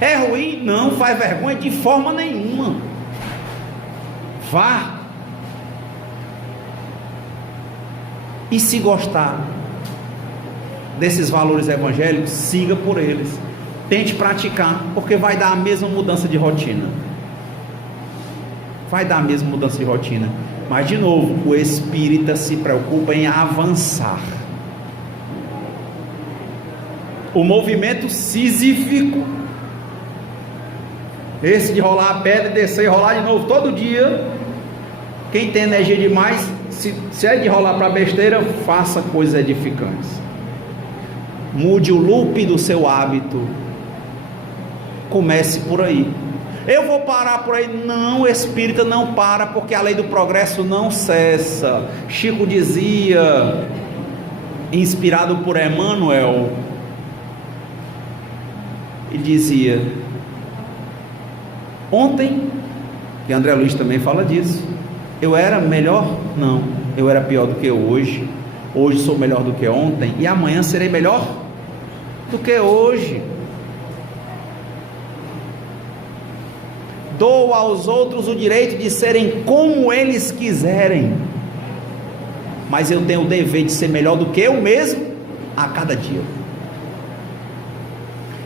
É ruim? Não faz vergonha de forma nenhuma, vá. E se gostar desses valores evangélicos, siga por eles, tente praticar, porque vai dar a mesma mudança de rotina, vai dar a mesma mudança de rotina. Mas de novo, o espírita se preocupa em avançar. O movimento sísífico, esse de rolar a pedra e descer e rolar de novo todo dia. Quem tem energia demais, se é de rolar para besteira, faça coisas edificantes. Mude o loop do seu hábito. Comece por aí. Eu vou parar por aí. Não, o espírita não para, porque a lei do progresso não cessa. Chico dizia, inspirado por Emmanuel, ele dizia: ontem, e André Luiz também fala disso, eu era melhor? Não, eu era pior do que hoje. Hoje sou melhor do que ontem, e amanhã serei melhor do que hoje. Dou aos outros o direito de serem como eles quiserem, mas eu tenho o dever de ser melhor do que eu mesmo a cada dia.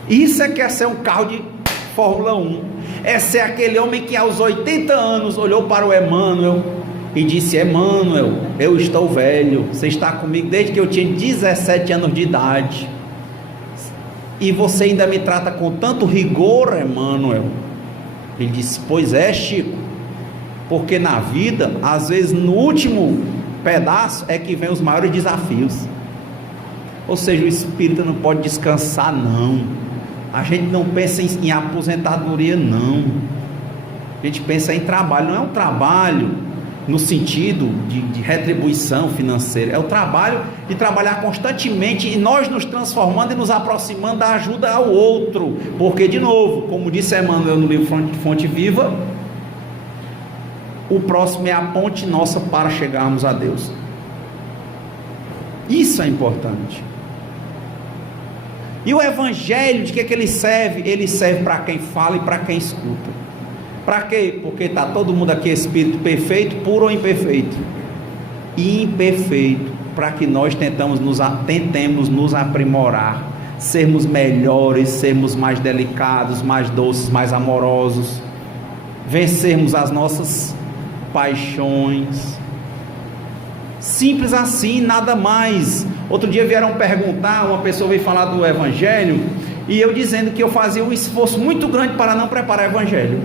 Isso é que é ser um carro de Fórmula 1. É ser aquele homem que aos 80 anos olhou para o Emmanuel e disse: Emmanuel, eu estou velho, você está comigo desde que eu tinha 17 anos de idade, e você ainda me trata com tanto rigor, Emmanuel. Ele disse: pois é, Chico, porque na vida, às vezes no último pedaço é que vem os maiores desafios. Ou seja, o espírita não pode descansar, não. A gente não pensa em aposentadoria, não. A gente pensa em trabalho. Não é um trabalho no sentido de retribuição financeira, é o trabalho de trabalhar constantemente e nós nos transformando e nos aproximando da ajuda ao outro, porque de novo, como disse Emmanuel no livro Fonte Viva, o próximo é a ponte nossa para chegarmos a Deus. Isso é importante. E o evangelho, de que ele serve? Ele serve para quem fala e para quem escuta. Para quê? Porque está todo mundo aqui espírito perfeito, puro ou imperfeito? Imperfeito, para que nós tentemos nos aprimorar, sermos melhores, sermos mais delicados, mais doces, mais amorosos, vencermos as nossas paixões. Simples assim, nada mais. Outro dia vieram perguntar, uma pessoa veio falar do evangelho, e eu dizendo que eu fazia um esforço muito grande para não preparar o evangelho,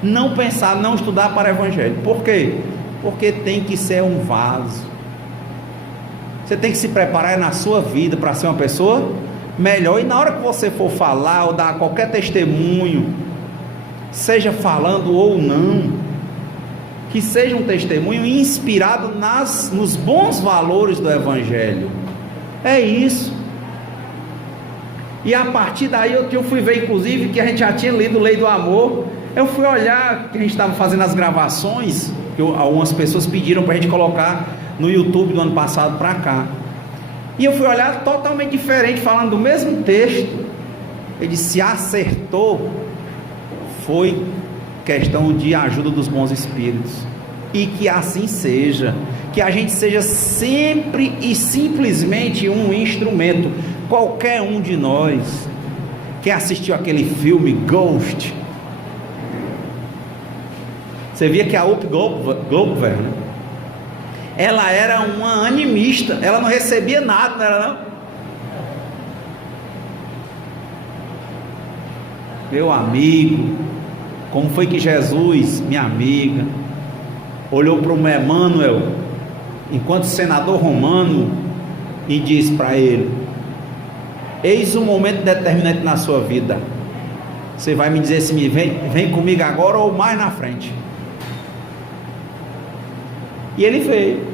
não pensar, não estudar para o evangelho. Por quê? Porque tem que ser um vaso. Você tem que se preparar na sua vida para ser uma pessoa melhor, e na hora que você for falar ou dar qualquer testemunho, seja falando ou não, que seja um testemunho inspirado nos bons valores do evangelho. É isso. E a partir daí eu fui ver, inclusive, que a gente já tinha lido Lei do Amor. Eu fui olhar, que a gente estava fazendo as gravações, que algumas pessoas pediram para a gente colocar no YouTube do ano passado para cá, e eu fui olhar totalmente diferente, falando do mesmo texto. Ele disse: acertou, foi questão de ajuda dos bons espíritos. E que assim seja, que a gente seja sempre e simplesmente um instrumento. Qualquer um de nós que assistiu aquele filme Ghost, você via que a Whoopi Goldberg, né? Ela era uma animista, ela não recebia nada, não era não? Meu amigo, como foi que Jesus, minha amiga, olhou para o Emmanuel, enquanto senador romano, e disse para ele: eis um momento determinante na sua vida, você vai me dizer se vem comigo agora ou mais na frente. E ele veio.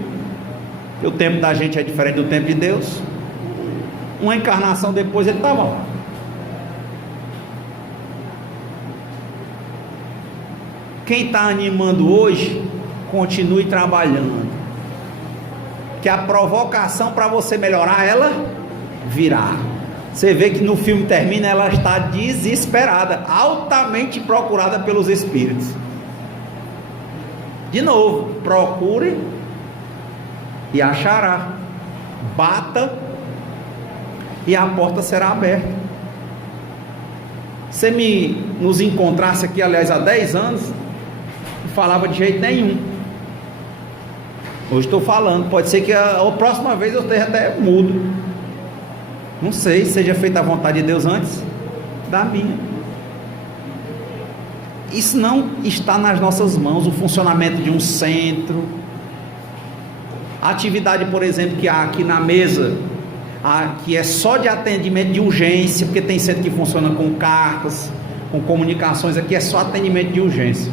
O tempo da gente é diferente do tempo de Deus. Uma encarnação depois ele estava lá. Quem está animando hoje, continue trabalhando, que a provocação para você melhorar, ela virá. Você vê que no filme termina, ela está desesperada, altamente procurada pelos espíritos. De novo, procure e achará, bata e a porta será aberta. Você nos encontrasse aqui, aliás, há 10 anos, não falava de jeito nenhum. Hoje estou falando, pode ser que a próxima vez eu esteja até mudo. Não sei, seja feita a vontade de Deus antes da minha. Isso não está nas nossas mãos, o funcionamento de um centro. A atividade, por exemplo, que há aqui na mesa, que é só de atendimento de urgência, porque tem centro que funciona com cartas, com comunicações, aqui é só atendimento de urgência.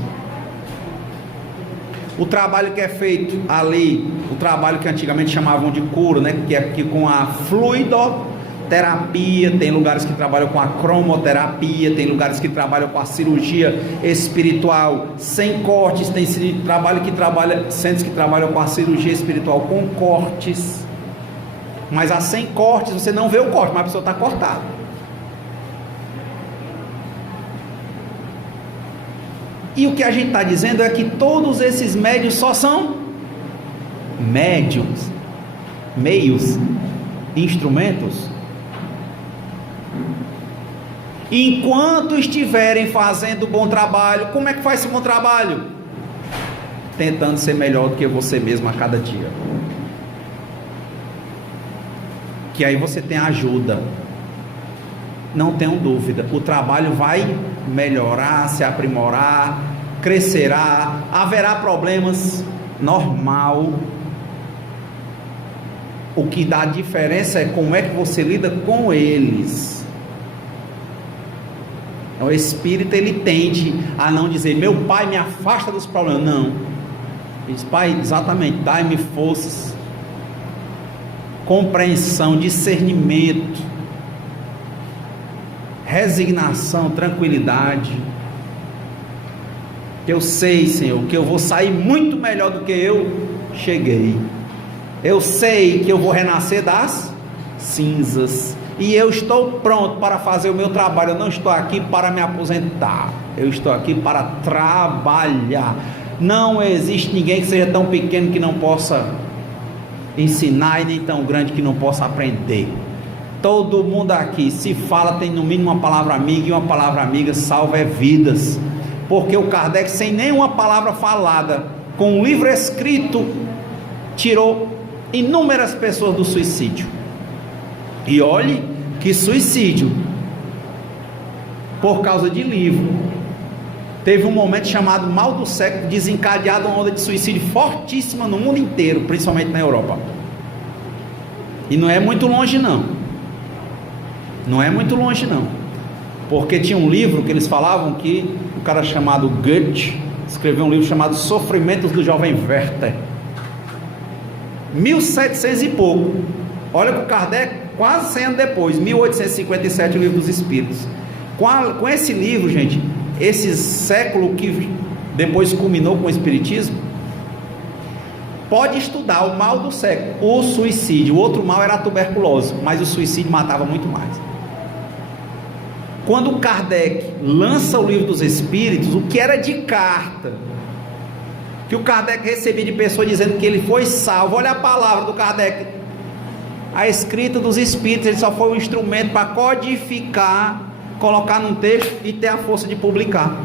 O trabalho que é feito ali, o trabalho que antigamente chamavam de cura, né, que é aqui com a fluidoterapia, tem lugares que trabalham com a cromoterapia, tem lugares que trabalham com a cirurgia espiritual sem cortes, tem centros que trabalham com a cirurgia espiritual com cortes, mas a sem cortes você não vê o corte, mas a pessoa está cortada. E o que a gente está dizendo é que todos esses médios só são médiums, meios, instrumentos. Enquanto estiverem fazendo bom trabalho, como é que faz esse bom trabalho? Tentando ser melhor do que você mesmo a cada dia. Que aí você tem ajuda. Não tenham dúvida, o trabalho vai melhorar, se aprimorar, crescerá, haverá problemas, normal. O que dá diferença é como é que você lida com eles. O espírito, ele tende a não dizer, meu pai me afasta dos problemas, não. Ele diz, pai, exatamente, dai-me forças, compreensão, discernimento, resignação, tranquilidade. Eu sei, Senhor, que eu vou sair muito melhor do que eu cheguei. Eu sei que eu vou renascer das cinzas. E eu estou pronto para fazer o meu trabalho. Eu não estou aqui para me aposentar. Eu estou aqui para trabalhar. Não existe ninguém que seja tão pequeno que não possa ensinar e nem tão grande que não possa aprender. Todo mundo aqui, se fala, tem no mínimo uma palavra amiga, e uma palavra amiga salva vidas, porque o Kardec, sem nenhuma palavra falada, com um livro escrito, tirou inúmeras pessoas do suicídio. E olhe que suicídio por causa de livro. Teve um momento chamado mal do século, desencadeado uma onda de suicídio fortíssima no mundo inteiro, principalmente na Europa. E não é muito longe não. Não é muito longe não, porque tinha um livro que eles falavam que um cara chamado Goethe escreveu um livro chamado Sofrimentos do Jovem Werther, 1700 e pouco. Olha que o Kardec, quase 100 anos depois, 1857, o Livro dos Espíritos. Com esse livro, gente, esse século que depois culminou com o Espiritismo, pode estudar o mal do século, o suicídio. O outro mal era a tuberculose, mas o suicídio matava muito mais. Quando Kardec lança o Livro dos Espíritos, o que era de carta, que o Kardec recebia de pessoas dizendo que ele foi salvo, olha a palavra do Kardec, a escrita dos Espíritos, ele só foi um instrumento para codificar, colocar num texto e ter a força de publicar.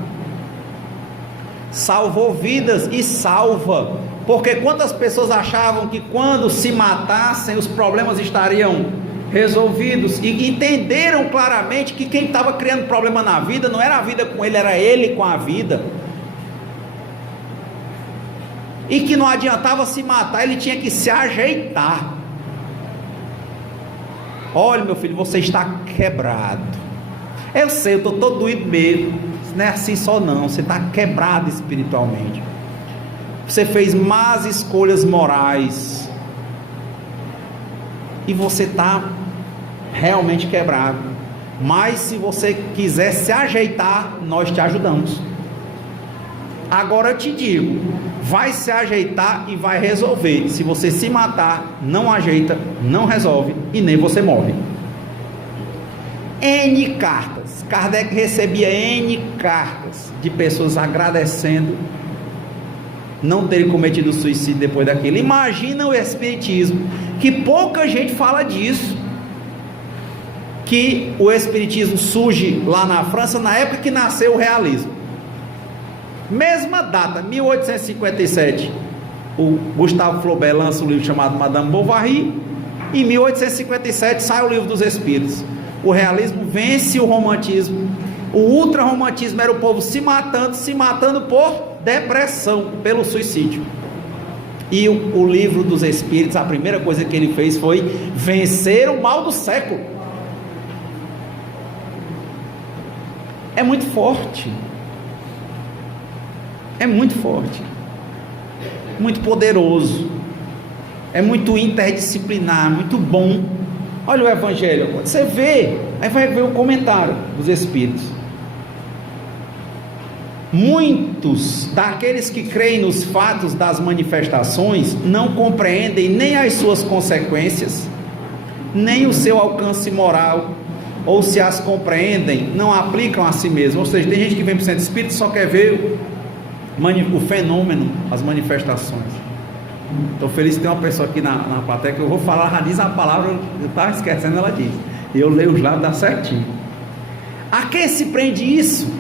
Salvou vidas e salva, porque quantas pessoas achavam que quando se matassem os problemas estariam resolvidos, e entenderam claramente que quem estava criando problema na vida não era a vida com ele, era ele com a vida, e que não adiantava se matar, ele tinha que se ajeitar. Olha, meu filho, você está quebrado. Eu sei, eu estou todo doído mesmo. Não é assim só não, você está quebrado espiritualmente. Você fez más escolhas morais e você está realmente quebrado. Mas se você quiser se ajeitar, nós te ajudamos. Agora eu te digo, vai se ajeitar e vai resolver. Se você se matar, não ajeita, não resolve e nem você morre. N cartas, Kardec recebia N cartas de pessoas agradecendo não terem cometido suicídio depois daquilo. Imagina o Espiritismo, que pouca gente fala disso, que o Espiritismo surge lá na França na época que nasceu o realismo, mesma data, 1857, o Gustave Flaubert lança um livro chamado Madame Bovary. Em 1857 sai o Livro dos Espíritos. O realismo vence o romantismo. O ultrarromantismo era o povo se matando por depressão, pelo suicídio. E o Livro dos Espíritos, a primeira coisa que ele fez foi vencer o mal do século. É muito forte. É muito forte. Muito poderoso. É muito interdisciplinar, muito bom. Olha o Evangelho, quando você vê, aí vai ver o comentário dos Espíritos. Muitos daqueles que creem nos fatos das manifestações não compreendem nem as suas consequências, nem o seu alcance moral, ou se as compreendem, não aplicam a si mesmos. Ou seja, tem gente que vem para o centro espírita e só quer ver o fenômeno, as manifestações. Estou feliz que tem uma pessoa aqui na plateia que eu vou falar, ela diz a palavra, eu estava esquecendo, ela diz, e eu leio os lados, dá certinho. A que se prende isso?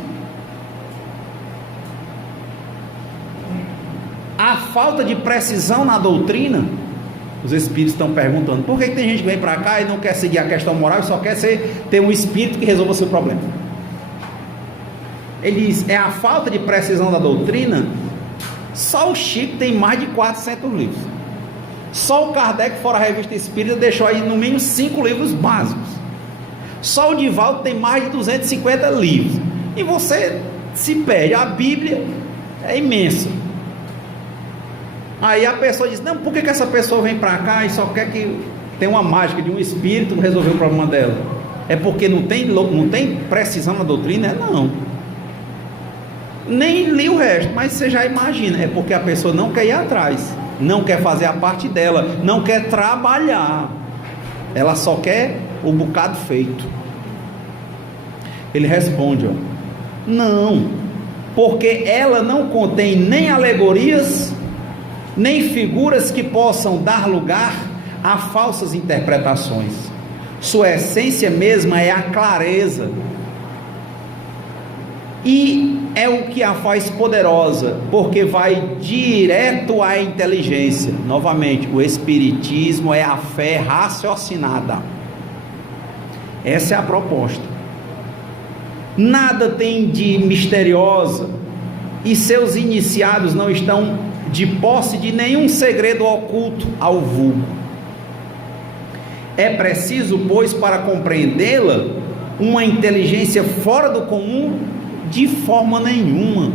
A falta de precisão na doutrina. Os espíritos estão perguntando, por que tem gente que vem para cá e não quer seguir a questão moral e só quer ter um espírito que resolva o seu problema? Ele diz, é a falta de precisão da doutrina. Só o Chico tem mais de 400 livros. Só o Kardec, fora a Revista Espírita, deixou aí no mínimo 5 livros básicos. Só o Divaldo tem mais de 250 livros. E você se perde. A Bíblia é imensa. Aí a pessoa diz, não, por que essa pessoa vem para cá e só quer que tenha uma mágica de um espírito resolver o problema dela? É porque não tem precisão na doutrina? Não. Nem li o resto, mas você já imagina, é porque a pessoa não quer ir atrás, não quer fazer a parte dela, não quer trabalhar, ela só quer o bocado feito. Ele responde, não, porque ela não contém nem alegorias, nem figuras que possam dar lugar a falsas interpretações. Sua essência mesma é a clareza, e é o que a faz poderosa, porque vai direto à inteligência. Novamente, o espiritismo é a fé raciocinada. Essa é a proposta. Nada tem de misteriosa, e seus iniciados não estão de posse de nenhum segredo oculto ao vulgo. É preciso, pois, para compreendê-la, uma inteligência fora do comum? De forma nenhuma.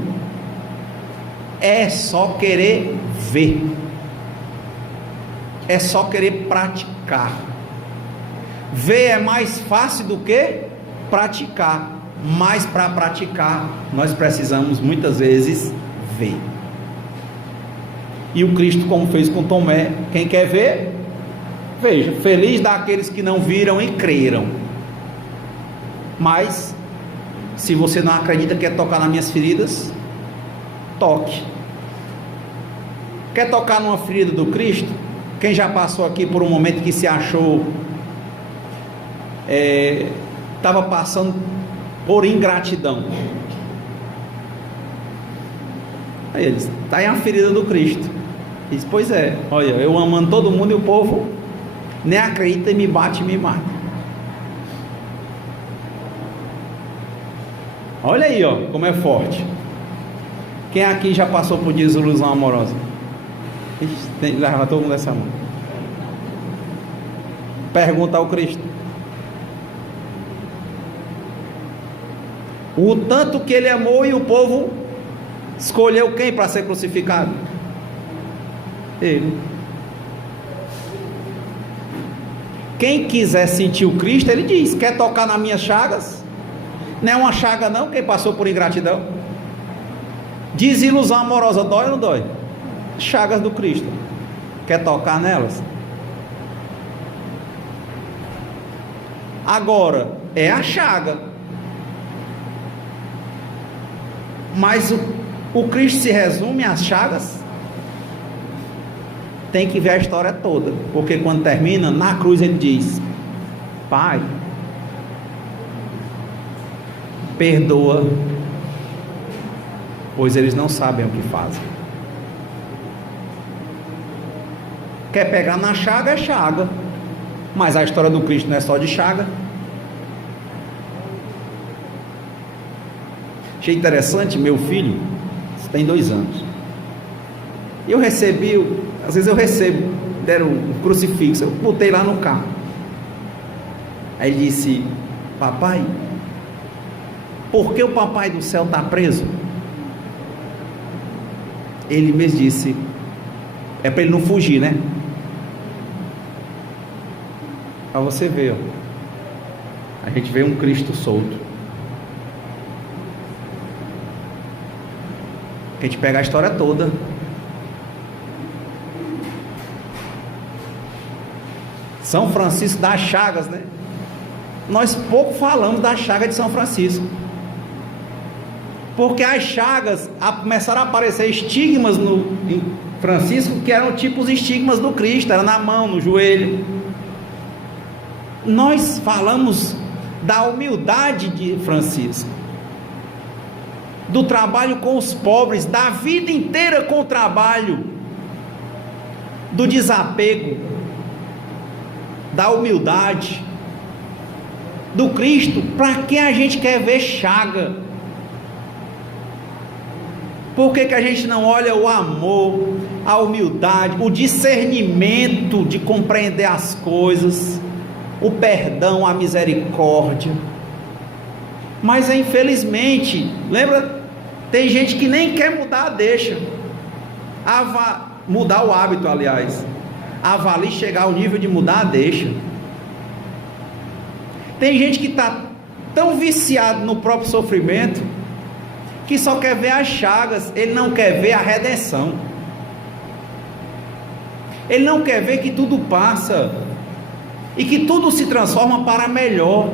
É só querer ver, é só querer praticar. Ver é mais fácil do que praticar, mas para praticar nós precisamos muitas vezes ver. E o Cristo, como fez com Tomé, quem quer ver, veja. Feliz daqueles que não viram e creram. Mas se você não acredita, quer tocar nas minhas feridas, toque. Quer tocar numa ferida do Cristo? Quem já passou aqui por um momento que se achou estava passando por ingratidão? Aí ele diz, está aí a ferida do Cristo. Ele diz, pois é, olha, eu amando todo mundo e o povo nem acredita e me bate e me mata. Olha aí, como é forte. Quem aqui já passou por desilusão amorosa? Leva todo mundo essa mão. Pergunta ao Cristo. O tanto que ele amou, e o povo escolheu quem para ser crucificado? Ele. Quem quiser sentir o Cristo, ele diz, quer tocar nas minhas chagas? Não é uma chaga não, quem passou por ingratidão. Desilusão amorosa dói ou não dói? Chagas do Cristo. Quer tocar nelas? Agora, é a chaga. Mas o Cristo se resume às chagas? Tem que ver a história toda. Porque quando termina, na cruz ele diz, Pai, perdoa, pois eles não sabem o que fazem. Quer pegar na chaga, é chaga. Mas a história do Cristo não é só de chaga. Achei interessante, meu filho tem 2 anos. Eu recebi, às vezes eu recebo, deram um crucifixo, eu botei lá no carro. Aí ele disse: papai, por que o papai do céu está preso? Ele mesmo disse: é para ele não fugir, né? Para você ver, ó. A gente vê um Cristo solto. A gente pega a história toda. São Francisco das Chagas, né? Nós pouco falamos da chaga de São Francisco, porque as chagas começaram a aparecer estigmas em Francisco, que eram tipo os estigmas do Cristo, era na mão, no joelho. Nós falamos da humildade de Francisco, do trabalho com os pobres, da vida inteira com o trabalho, do desapego, da humildade do Cristo. Para que a gente quer ver chaga? Por que a gente não olha o amor, a humildade, o discernimento de compreender as coisas, o perdão, a misericórdia? Mas infelizmente, lembra, tem gente que nem quer mudar a deixa, mudar o hábito, aliás, avalie chegar ao nível de mudar a deixa. Tem gente que está tão viciado no próprio sofrimento, que só quer ver as chagas, ele não quer ver a redenção, ele não quer ver que tudo passa, e que tudo se transforma para melhor.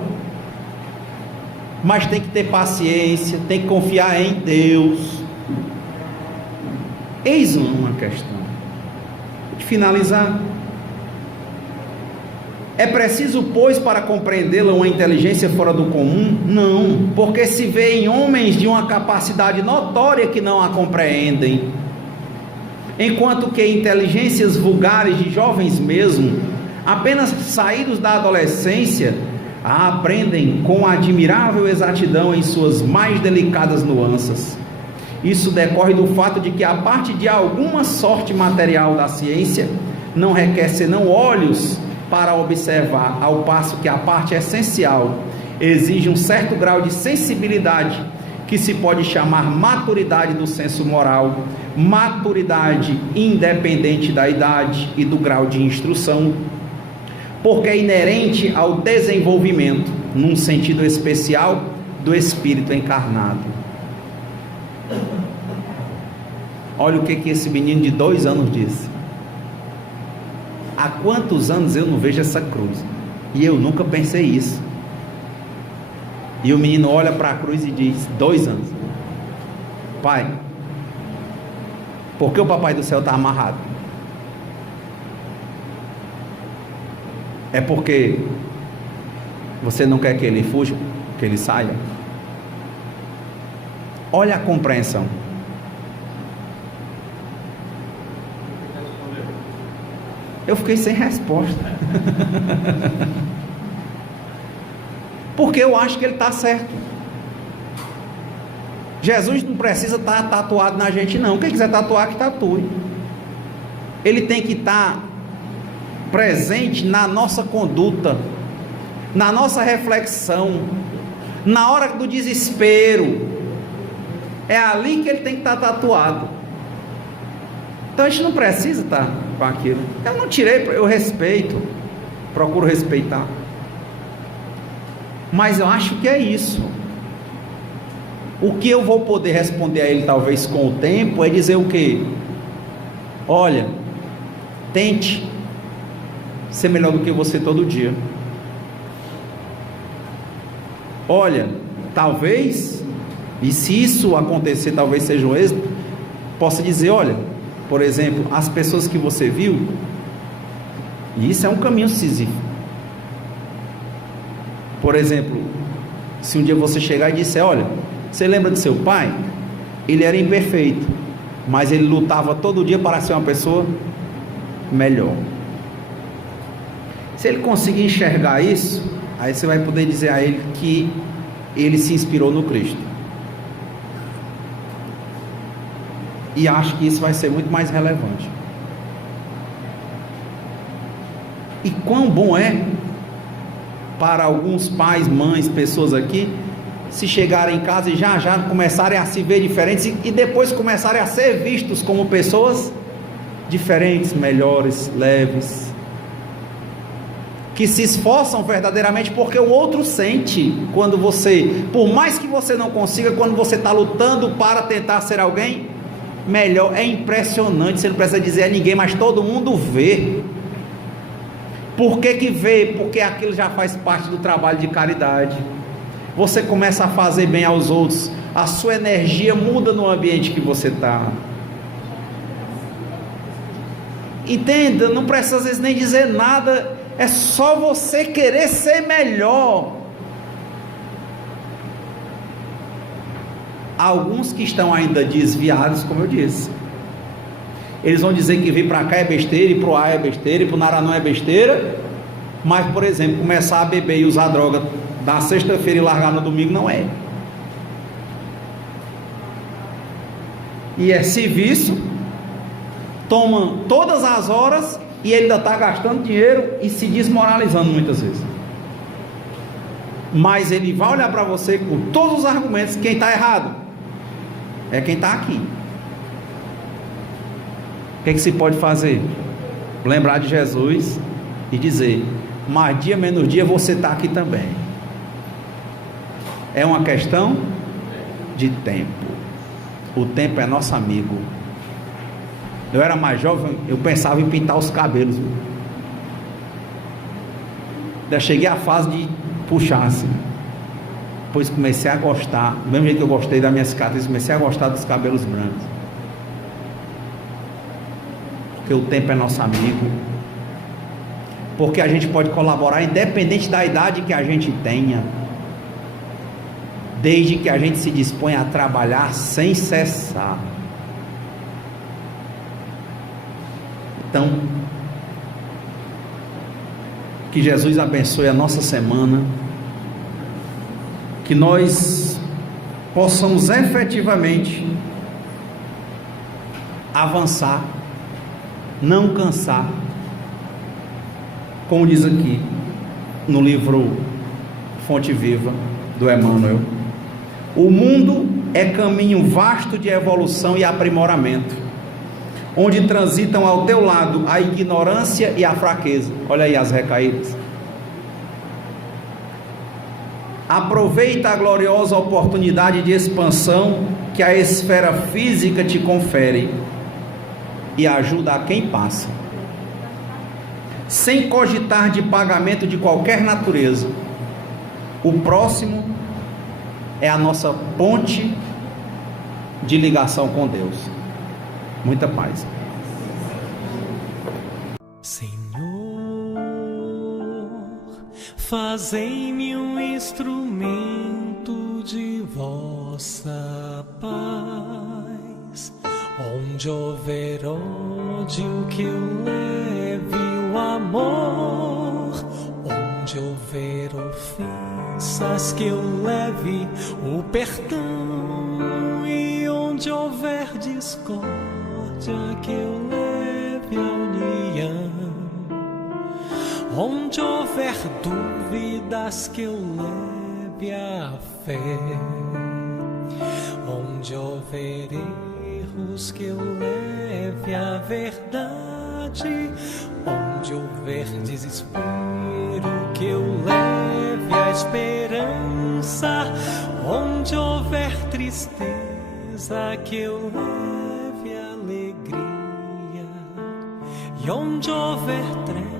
Mas tem que ter paciência, tem que confiar em Deus. Eis uma questão, de finalizar. É preciso, pois, para compreendê-la, uma inteligência fora do comum? Não, porque se vê em homens de uma capacidade notória que não a compreendem, enquanto que inteligências vulgares de jovens mesmo, apenas saídos da adolescência, a aprendem com admirável exatidão em suas mais delicadas nuances. Isso decorre do fato de que a parte de alguma sorte material da ciência não requer senão olhos para observar, ao passo que a parte essencial exige um certo grau de sensibilidade, que se pode chamar maturidade do senso moral, maturidade independente da idade e do grau de instrução, porque é inerente ao desenvolvimento, num sentido especial, do espírito encarnado. Olha o que esse menino de 2 anos disse: há quantos anos eu não vejo essa cruz, e eu nunca pensei isso. E o menino olha para a cruz e diz: 2 anos, pai, por que o papai do céu está amarrado? É porque você não quer que ele fuja, que ele saia? Olha a compreensão. Eu fiquei sem resposta. Porque eu acho que ele está certo. Jesus não precisa estar tatuado na gente, não. Quem quiser tatuar, que tatue. Ele tem que estar presente na nossa conduta, na nossa reflexão, na hora do desespero. É ali que ele tem que estar tatuado. Então a gente não precisa estar com aquilo. Eu não tirei, eu respeito, procuro respeitar, mas eu acho que é isso. O que eu vou poder responder a ele, talvez com o tempo, é dizer o quê? Olha, tente ser melhor do que você todo dia. Olha, talvez, e se isso acontecer, talvez seja um êxito, possa dizer: olha, por exemplo, as pessoas que você viu, e isso é um caminho decisivo. Por exemplo, se um dia você chegar e disser: olha, você lembra de seu pai? Ele era imperfeito, mas ele lutava todo dia para ser uma pessoa melhor. Se ele conseguir enxergar isso, aí você vai poder dizer a ele que ele se inspirou no Cristo. E acho que isso vai ser muito mais relevante. E quão bom é para alguns pais, mães, pessoas aqui, se chegarem em casa e já começarem a se ver diferentes e depois começarem a ser vistos como pessoas diferentes, melhores, leves, que se esforçam verdadeiramente, porque o outro sente quando você, por mais que você não consiga, quando você está lutando para tentar ser alguém melhor. É impressionante, você não precisa dizer a ninguém, mas todo mundo vê. Por que vê? Porque aquilo já faz parte do trabalho de caridade. Você começa a fazer bem aos outros, a sua energia muda no ambiente que você está. Entenda, não precisa às vezes nem dizer nada, é só você querer ser melhor. Alguns que estão ainda desviados, como eu disse, eles vão dizer que vir para cá é besteira, e para o A é besteira, e para o Naranã é besteira, mas, por exemplo, começar a beber e usar droga na sexta-feira e largar no domingo não é. E é serviço, toma todas as horas e ele ainda está gastando dinheiro e se desmoralizando muitas vezes. Mas ele vai olhar para você com todos os argumentos. Quem está errado é quem está aqui. O que se pode fazer? Lembrar de Jesus e dizer: mais dia menos dia você está aqui também. É uma questão de tempo. O tempo é nosso amigo. Eu era mais jovem, eu pensava em pintar os cabelos. Já cheguei à fase de puxar assim. Depois comecei a gostar, do mesmo jeito que eu gostei da minha cicatriz, comecei a gostar dos cabelos brancos. Porque o tempo é nosso amigo. Porque a gente pode colaborar independente da idade que a gente tenha, desde que a gente se disponha a trabalhar sem cessar. Então, que Jesus abençoe a nossa semana, que nós possamos efetivamente avançar, não cansar, como diz aqui no livro Fonte Viva do Emmanuel. O mundo é caminho vasto de evolução e aprimoramento, onde transitam ao teu lado a ignorância e a fraqueza. Olha aí as recaídas. Aproveita a gloriosa oportunidade de expansão que a esfera física te confere e ajuda a quem passa, sem cogitar de pagamento de qualquer natureza. O próximo é a nossa ponte de ligação com Deus. Muita paz. Senhor, fazei-me um instrumento de vossa paz. Onde houver ódio, que eu leve o amor. Onde houver ofensas, que eu leve o perdão. E onde houver discórdia, que eu leve a união. Onde houver dúvidas, que eu leve a fé. Onde houver erros, que eu leve a verdade. Onde houver desespero, que eu leve a esperança. Onde houver tristeza, que eu leve a alegria. E onde houver trevas,